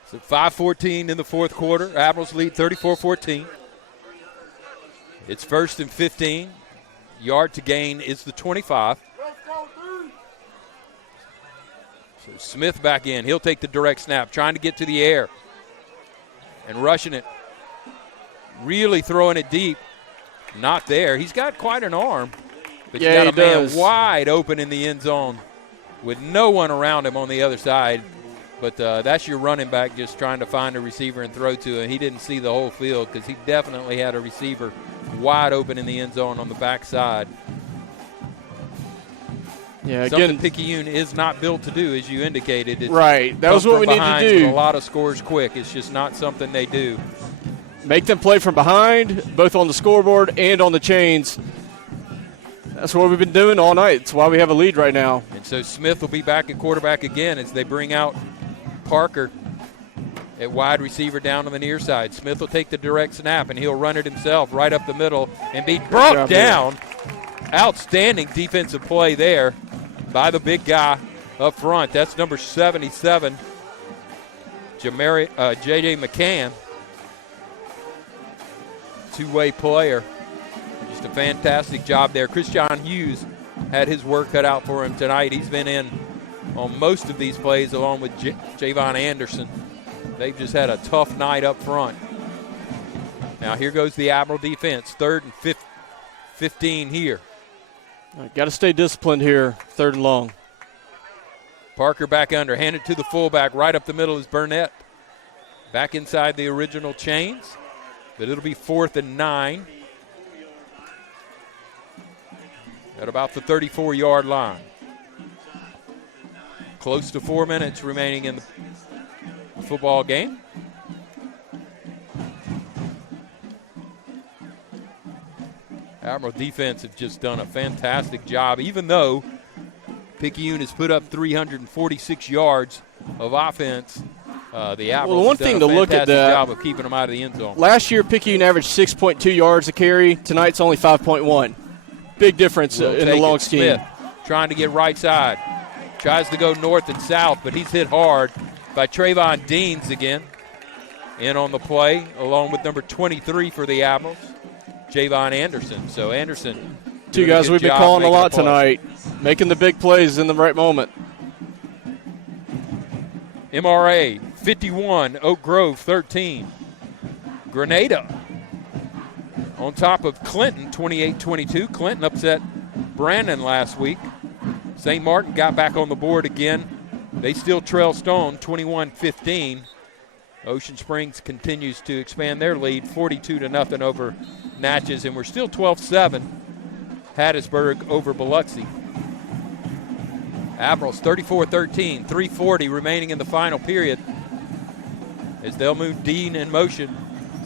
So 5:14 in the fourth quarter. Admirals lead 34-14. It's 1st and 15. Yard to gain is the 25. So Smith back in. He'll take the direct snap, trying to get to the air and rushing it. Really throwing it deep. Not there. He's got quite an arm. But you got a man wide open in the end zone with no one around him on the other side. But that's your running back just trying to find a receiver and throw to him. He didn't see the whole field because he definitely had a receiver wide open in the end zone on the backside. Yeah, again, something Picayune is not built to do, as you indicated. It's right, that was what we need to do. A lot of scores quick. It's just not something they do. Make them play from behind, both on the scoreboard and on the chains. That's what we've been doing all night. That's why we have a lead right now. And so Smith will be back at quarterback again as they bring out Parker at wide receiver down on the near side. Smith will take the direct snap, and he'll run it himself right up the middle and be brought down. Outstanding defensive play there by the big guy up front. That's number 77, J.J. McCann. Two-way player. Just a fantastic job there. Christian Hughes had his work cut out for him tonight. He's been in on most of these plays along with Javon Anderson. They've just had a tough night up front. Now here goes the Admiral defense. 3rd and 15 here. Got to stay disciplined here. 3rd and long. Parker back under. Handed to the fullback. Right up the middle is Burnett. Back inside the original chains. But it'll be 4th and 9. At about the 34-yard line. Close to 4 minutes remaining in the football game. Admiral defense have just done a fantastic job, even though Picayune has put up 346 yards of offense. The Admirals one have done thing a to look at fantastic job of keeping them out of the end zone. Last year, Picayune averaged 6.2 yards a carry. Tonight's only 5.1. Big difference in the long scheme. Smith trying to get right side. Tries to go north and south, but he's hit hard by Trayvon Deans again. In on the play, along with number 23 for the Admirals, Javon Anderson. So Anderson, two guys we've been calling a lot tonight, making the big plays in the right moment. MRA 51, Oak Grove 13. Grenada on top of Clinton, 28-22. Clinton upset Brandon last week. St. Martin got back on the board again. They still trail Stone, 21-15. Ocean Springs continues to expand their lead, 42-0 over Natchez, and we're still 12-7. Hattiesburg over Biloxi. Admirals 34-13, 3:40 remaining in the final period. As they'll move Dean in motion.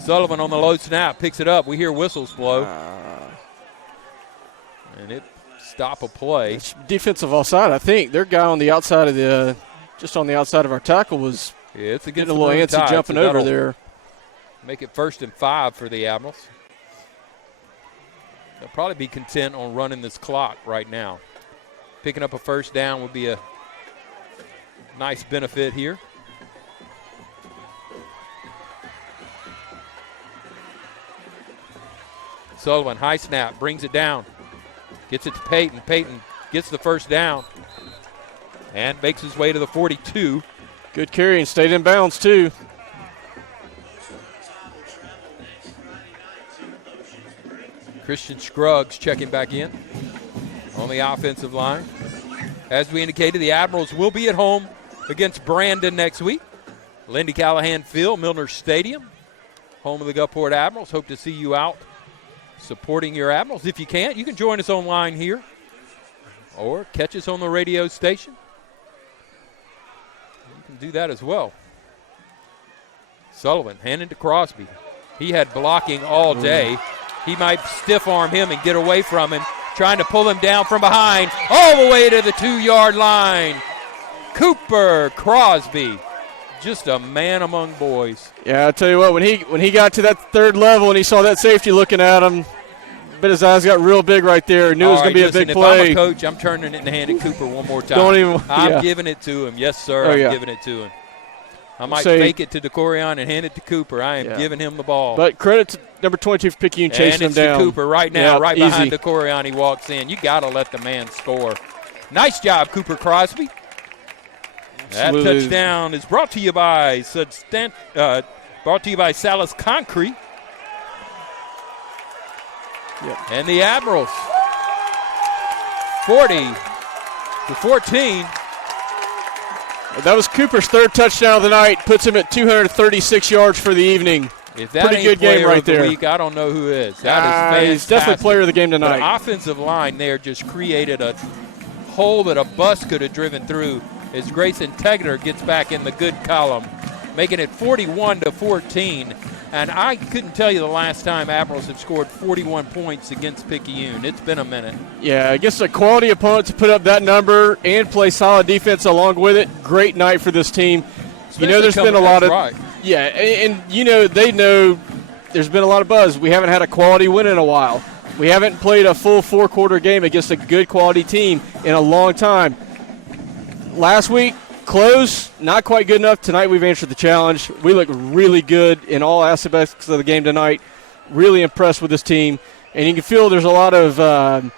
Sullivan on the low snap, picks it up. We hear whistles blow. And it stop a play. It's defensive offside, I think. Their guy on the outside of just on the outside of our tackle was It's getting a little antsy jumping over there. Make it 1st and 5 for the Admirals. They'll probably be content on running this clock right now. Picking up a first down would be a nice benefit here. Sullivan, high snap, brings it down. Gets it to Peyton. Peyton gets the first down and makes his way to the 42. Good carry and stayed in bounds, too. Christian Scruggs checking back in on the offensive line. As we indicated, the Admirals will be at home against Brandon next week. Lindy Callahan Field, Milner Stadium, home of the Gulfport Admirals. Hope to see you out supporting your Admirals. If you can't, you can join us online here or catch us on the radio station. You can do that as well. Sullivan handing to Crosby. He had blocking all day. He might stiff arm him and get away from him, trying to pull him down from behind all the way to the 2-yard line. Cooper Crosby, just a man among boys. Yeah, I tell you what, when he got to that third level and he saw that safety looking at him, but his eyes got real big right there. Knew it was going to be a big play. If I'm a coach, I'm turning it and handing Cooper one more time. I'm giving it to him. Yes, sir, I'm giving it to him. I might fake it to DeCorian and hand it to Cooper. I am giving him the ball. But credit to number 22 for Picayune chasing him down. And it's to Cooper right now, right behind DeCorian. He walks in. You got to let the man score. Nice job, Cooper Crosby. Absolutely. That touchdown is brought to you by Salas Concrete. Yep. And the Admirals, 40-14. That was Cooper's third touchdown of the night. Puts him at 236 yards for the evening. If that Pretty good game right there. Week, I don't know who is. That is fantastic. He's definitely player of the game tonight. The offensive line there just created a hole that a bus could have driven through as Grayson Tegner gets back in the good column, making it 41-14. And I couldn't tell you the last time Admirals have scored 41 points against Picayune. It's been a minute. Yeah, against a quality opponent to put up that number and play solid defense along with it. Great night for this team. Especially there's been a lot of right. Yeah, and they know there's been a lot of buzz. We haven't had a quality win in a while. We haven't played a full 4-quarter game against a good quality team in a long time. Last week, close, not quite good enough. Tonight we've answered the challenge. We look really good in all aspects of the game tonight. Really impressed with this team. And you can feel there's a lot of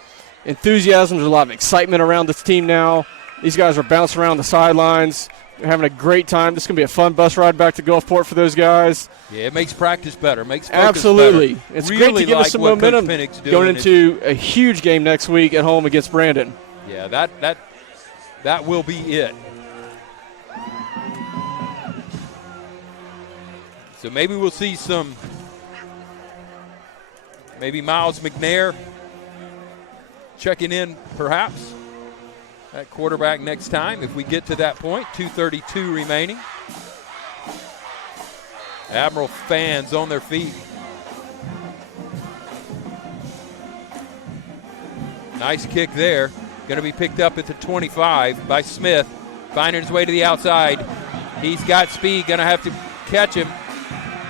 enthusiasm. There's a lot of excitement around this team now. These guys are bouncing around the sidelines. They're having a great time. This is going to be a fun bus ride back to Gulfport for those guys. Yeah, it makes practice better. Makes focus Absolutely. better. It's really great to give us some momentum going into a huge game next week at home against Brandon. Yeah, that will be it. So maybe we'll see maybe Miles McNair checking in perhaps at quarterback next time if we get to that point. 2:32 remaining. Admiral fans on their feet. Nice kick there. Going to be picked up at the 25 by Smith. Finding his way to the outside. He's got speed. Going to have to catch him.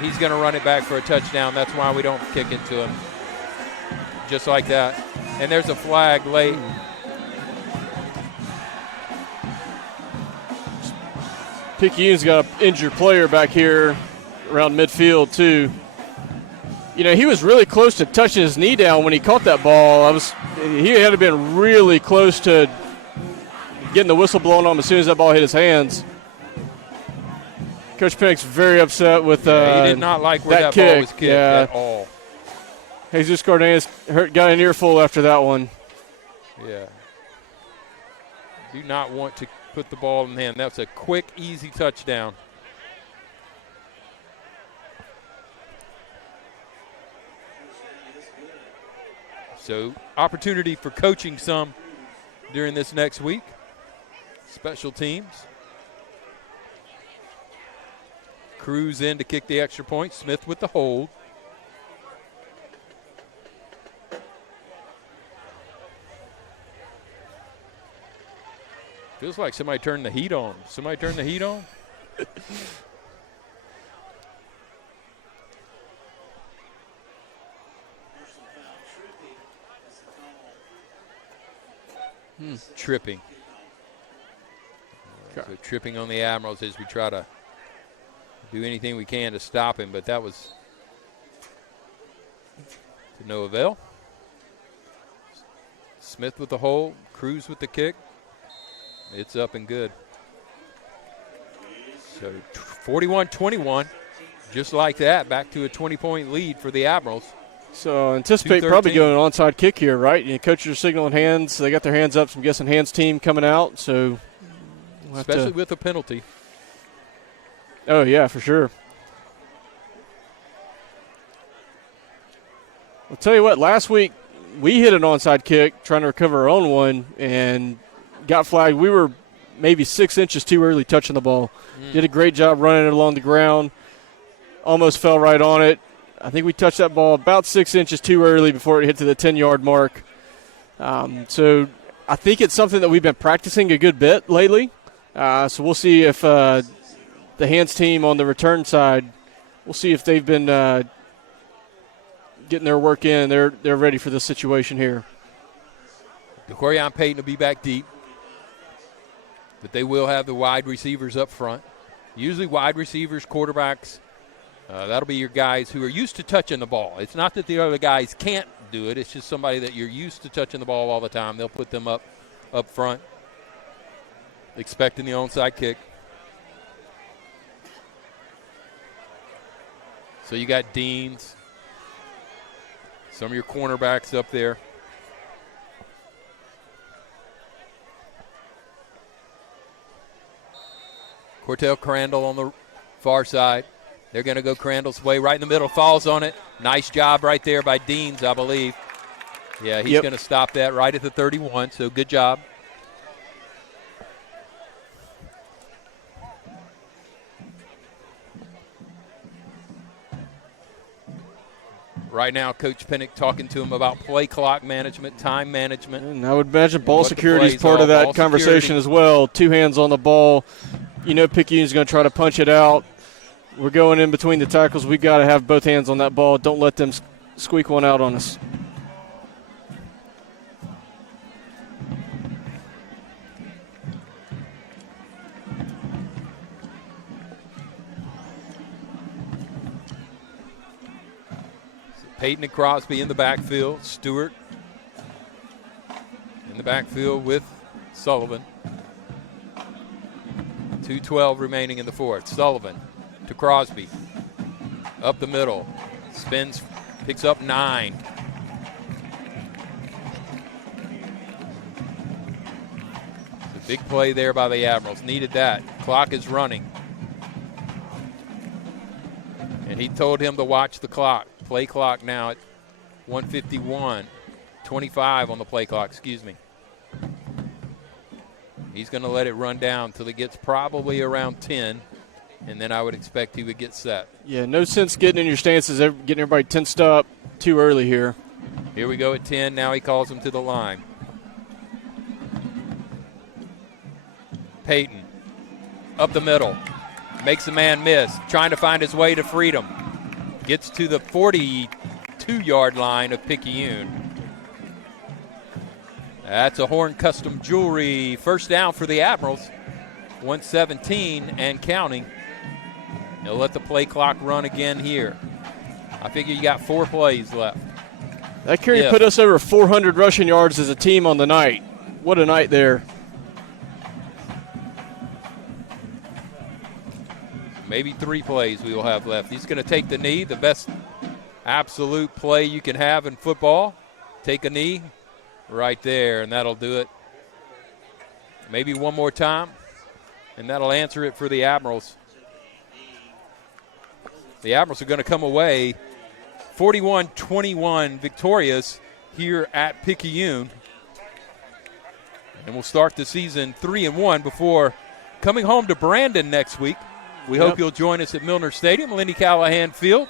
He's going to run it back for a touchdown. That's why we don't kick it to him. Just like that. And there's a flag late. Picayune's got an injured player back here around midfield, too. He was really close to touching his knee down when he caught that ball. He had to been really close to getting the whistle blown on him as soon as that ball hit his hands. Coach Pennick's very upset with he did not like where that ball was kicked at all. Jesus Cardenas got an earful after that one. Yeah. Do not want to put the ball in the hand. That's a quick, easy touchdown. So, opportunity for coaching some during this next week. Special teams. Cruz in to kick the extra point. Smith with the hold. Feels like somebody turned the heat on. Somebody turned the heat on? Tripping. So tripping on the Admirals as we try to do anything we can to stop him, but that was to no avail. Smith with the hold, Cruz with the kick. It's up and good. So 41-21, just like that, back to a 20-point lead for the Admirals. So anticipate probably going an onside kick here, right? You know, coaches are signaling hands. They got their hands up. So I'm guessing hands team coming out. So especially with a penalty. Oh, yeah, for sure. I'll tell you what, last week we hit an onside kick trying to recover our own one and got flagged. We were maybe 6 inches too early touching the ball. Did a great job running it along the ground. Almost fell right on it. I think we touched that ball about 6 inches too early before it hit to the 10-yard mark. So I think it's something that we've been practicing a good bit lately. So we'll see if the hands team on the return side, we'll see if they've been getting their work in. They're ready for this situation here. DeQuarion Payton will be back deep, but they will have the wide receivers up front. Usually wide receivers, quarterbacks, that'll be your guys who are used to touching the ball. It's not that the other guys can't do it. It's just somebody that you're used to touching the ball all the time. They'll put them up front, expecting the onside kick. So you got Deans, some of your cornerbacks up there. Cortell Crandall on the far side. They're going to go Crandall's way right in the middle. Falls on it. Nice job right there by Deans, I believe. Yeah, he's going to stop that right at the 31, so good job. Right now, Coach Pinnock talking to him about play clock management, time management. And I would imagine ball security is part of that conversation as well. 2 hands on the ball. You know Picayune's going to try to punch it out. We're going in between the tackles. We've got to have both hands on that ball. Don't let them squeak one out on us. Peyton and Crosby in the backfield. Stewart in the backfield with Sullivan. 2:12 remaining in the fourth. Sullivan to Crosby. Up the middle. Spins, picks up 9. It's a big play there by the Admirals. Needed that. Clock is running. And he told him to watch the clock. Play clock now at 1:51. 25 on the play clock, excuse me. He's going to let it run down until it gets probably around 10, and then I would expect he would get set. Yeah, no sense getting in your stances, getting everybody tensed up too early here. Here we go at 10. Now he calls him to the line. Peyton up the middle. Makes a man miss. Trying to find his way to freedom. Gets to the 42-yard line of Picayune. That's a Horn Custom Jewelry first down for the Admirals. 1:17 and counting. They'll let the play clock run again here. I figure you got 4 plays left. That carry put us over 400 rushing yards as a team on the night. What a night there. Maybe 3 plays we will have left. He's going to take the knee, the best absolute play you can have in football. Take a knee. Right there, and that'll do it. Maybe one more time, and that'll answer it for the Admirals. The Admirals are going to come away 41-21 victorious here at Picayune. And we'll start the season 3-1 before coming home to Brandon next week. We hope you'll join us at Milner Stadium, Lindy Callahan Field.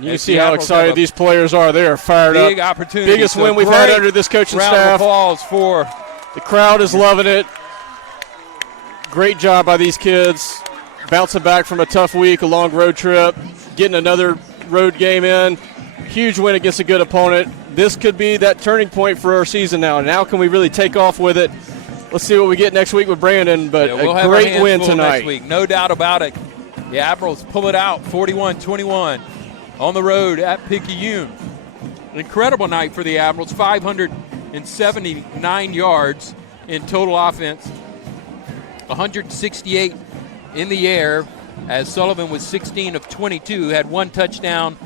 You can see how excited these players are. They are fired up. Big opportunity. Biggest win we've had under this coaching staff. Round of applause for the crowd is loving it. great job by these kids, bouncing back from a tough week, a long road trip, getting another road game in. Huge win against a good opponent. This could be that turning point for our season now. Now can we really take off with it? Let's see what we get next week with Brandon, but we'll a great win tonight. Next week. No doubt about it. The Admirals pull it out 41-21 on the road at Picayune. Incredible night for the Admirals, 579 yards in total offense, 168 in the air, as Sullivan was 16 of 22, had one touchdown.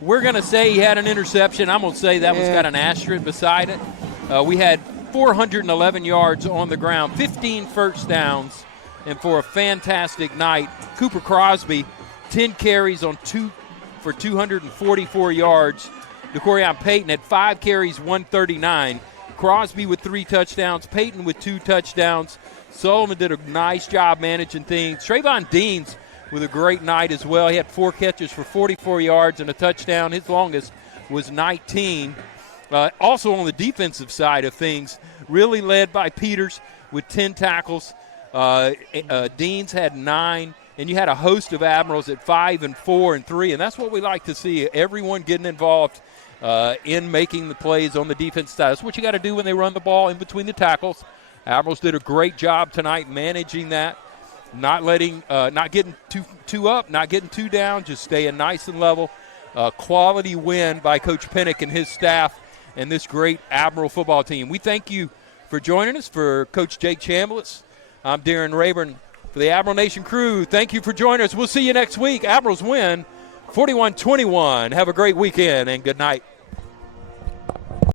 We're going to say he had an interception. I'm going to say that one's got an asterisk beside it. We had 411 yards on the ground, 15 first downs, and for a fantastic night, Cooper Crosby, 10 carries for 244 yards. DeCorian Payton had 5 carries, 139. Crosby with 3 touchdowns, Payton with 2 touchdowns. Sullivan did a nice job managing things. Trayvon Deans with a great night as well. He had 4 catches for 44 yards and a touchdown. His longest was 19. Also on the defensive side of things, really led by Peters with 10 tackles. Deans had 9, and you had a host of Admirals at 5 and 4 and 3, and that's what we like to see, everyone getting involved in making the plays on the defense side. That's what you got to do when they run the ball in between the tackles. Admirals did a great job tonight managing that, not getting too up, not getting too down, just staying nice and level. Quality win by Coach Pennick and his staff and this great Admiral football team. We thank you for joining us. For Coach Jake Chambliss, I'm Darren Rayburn. For the Admiral Nation crew, thank you for joining us. We'll see you next week. Admirals win 41-21. Have a great weekend and good night.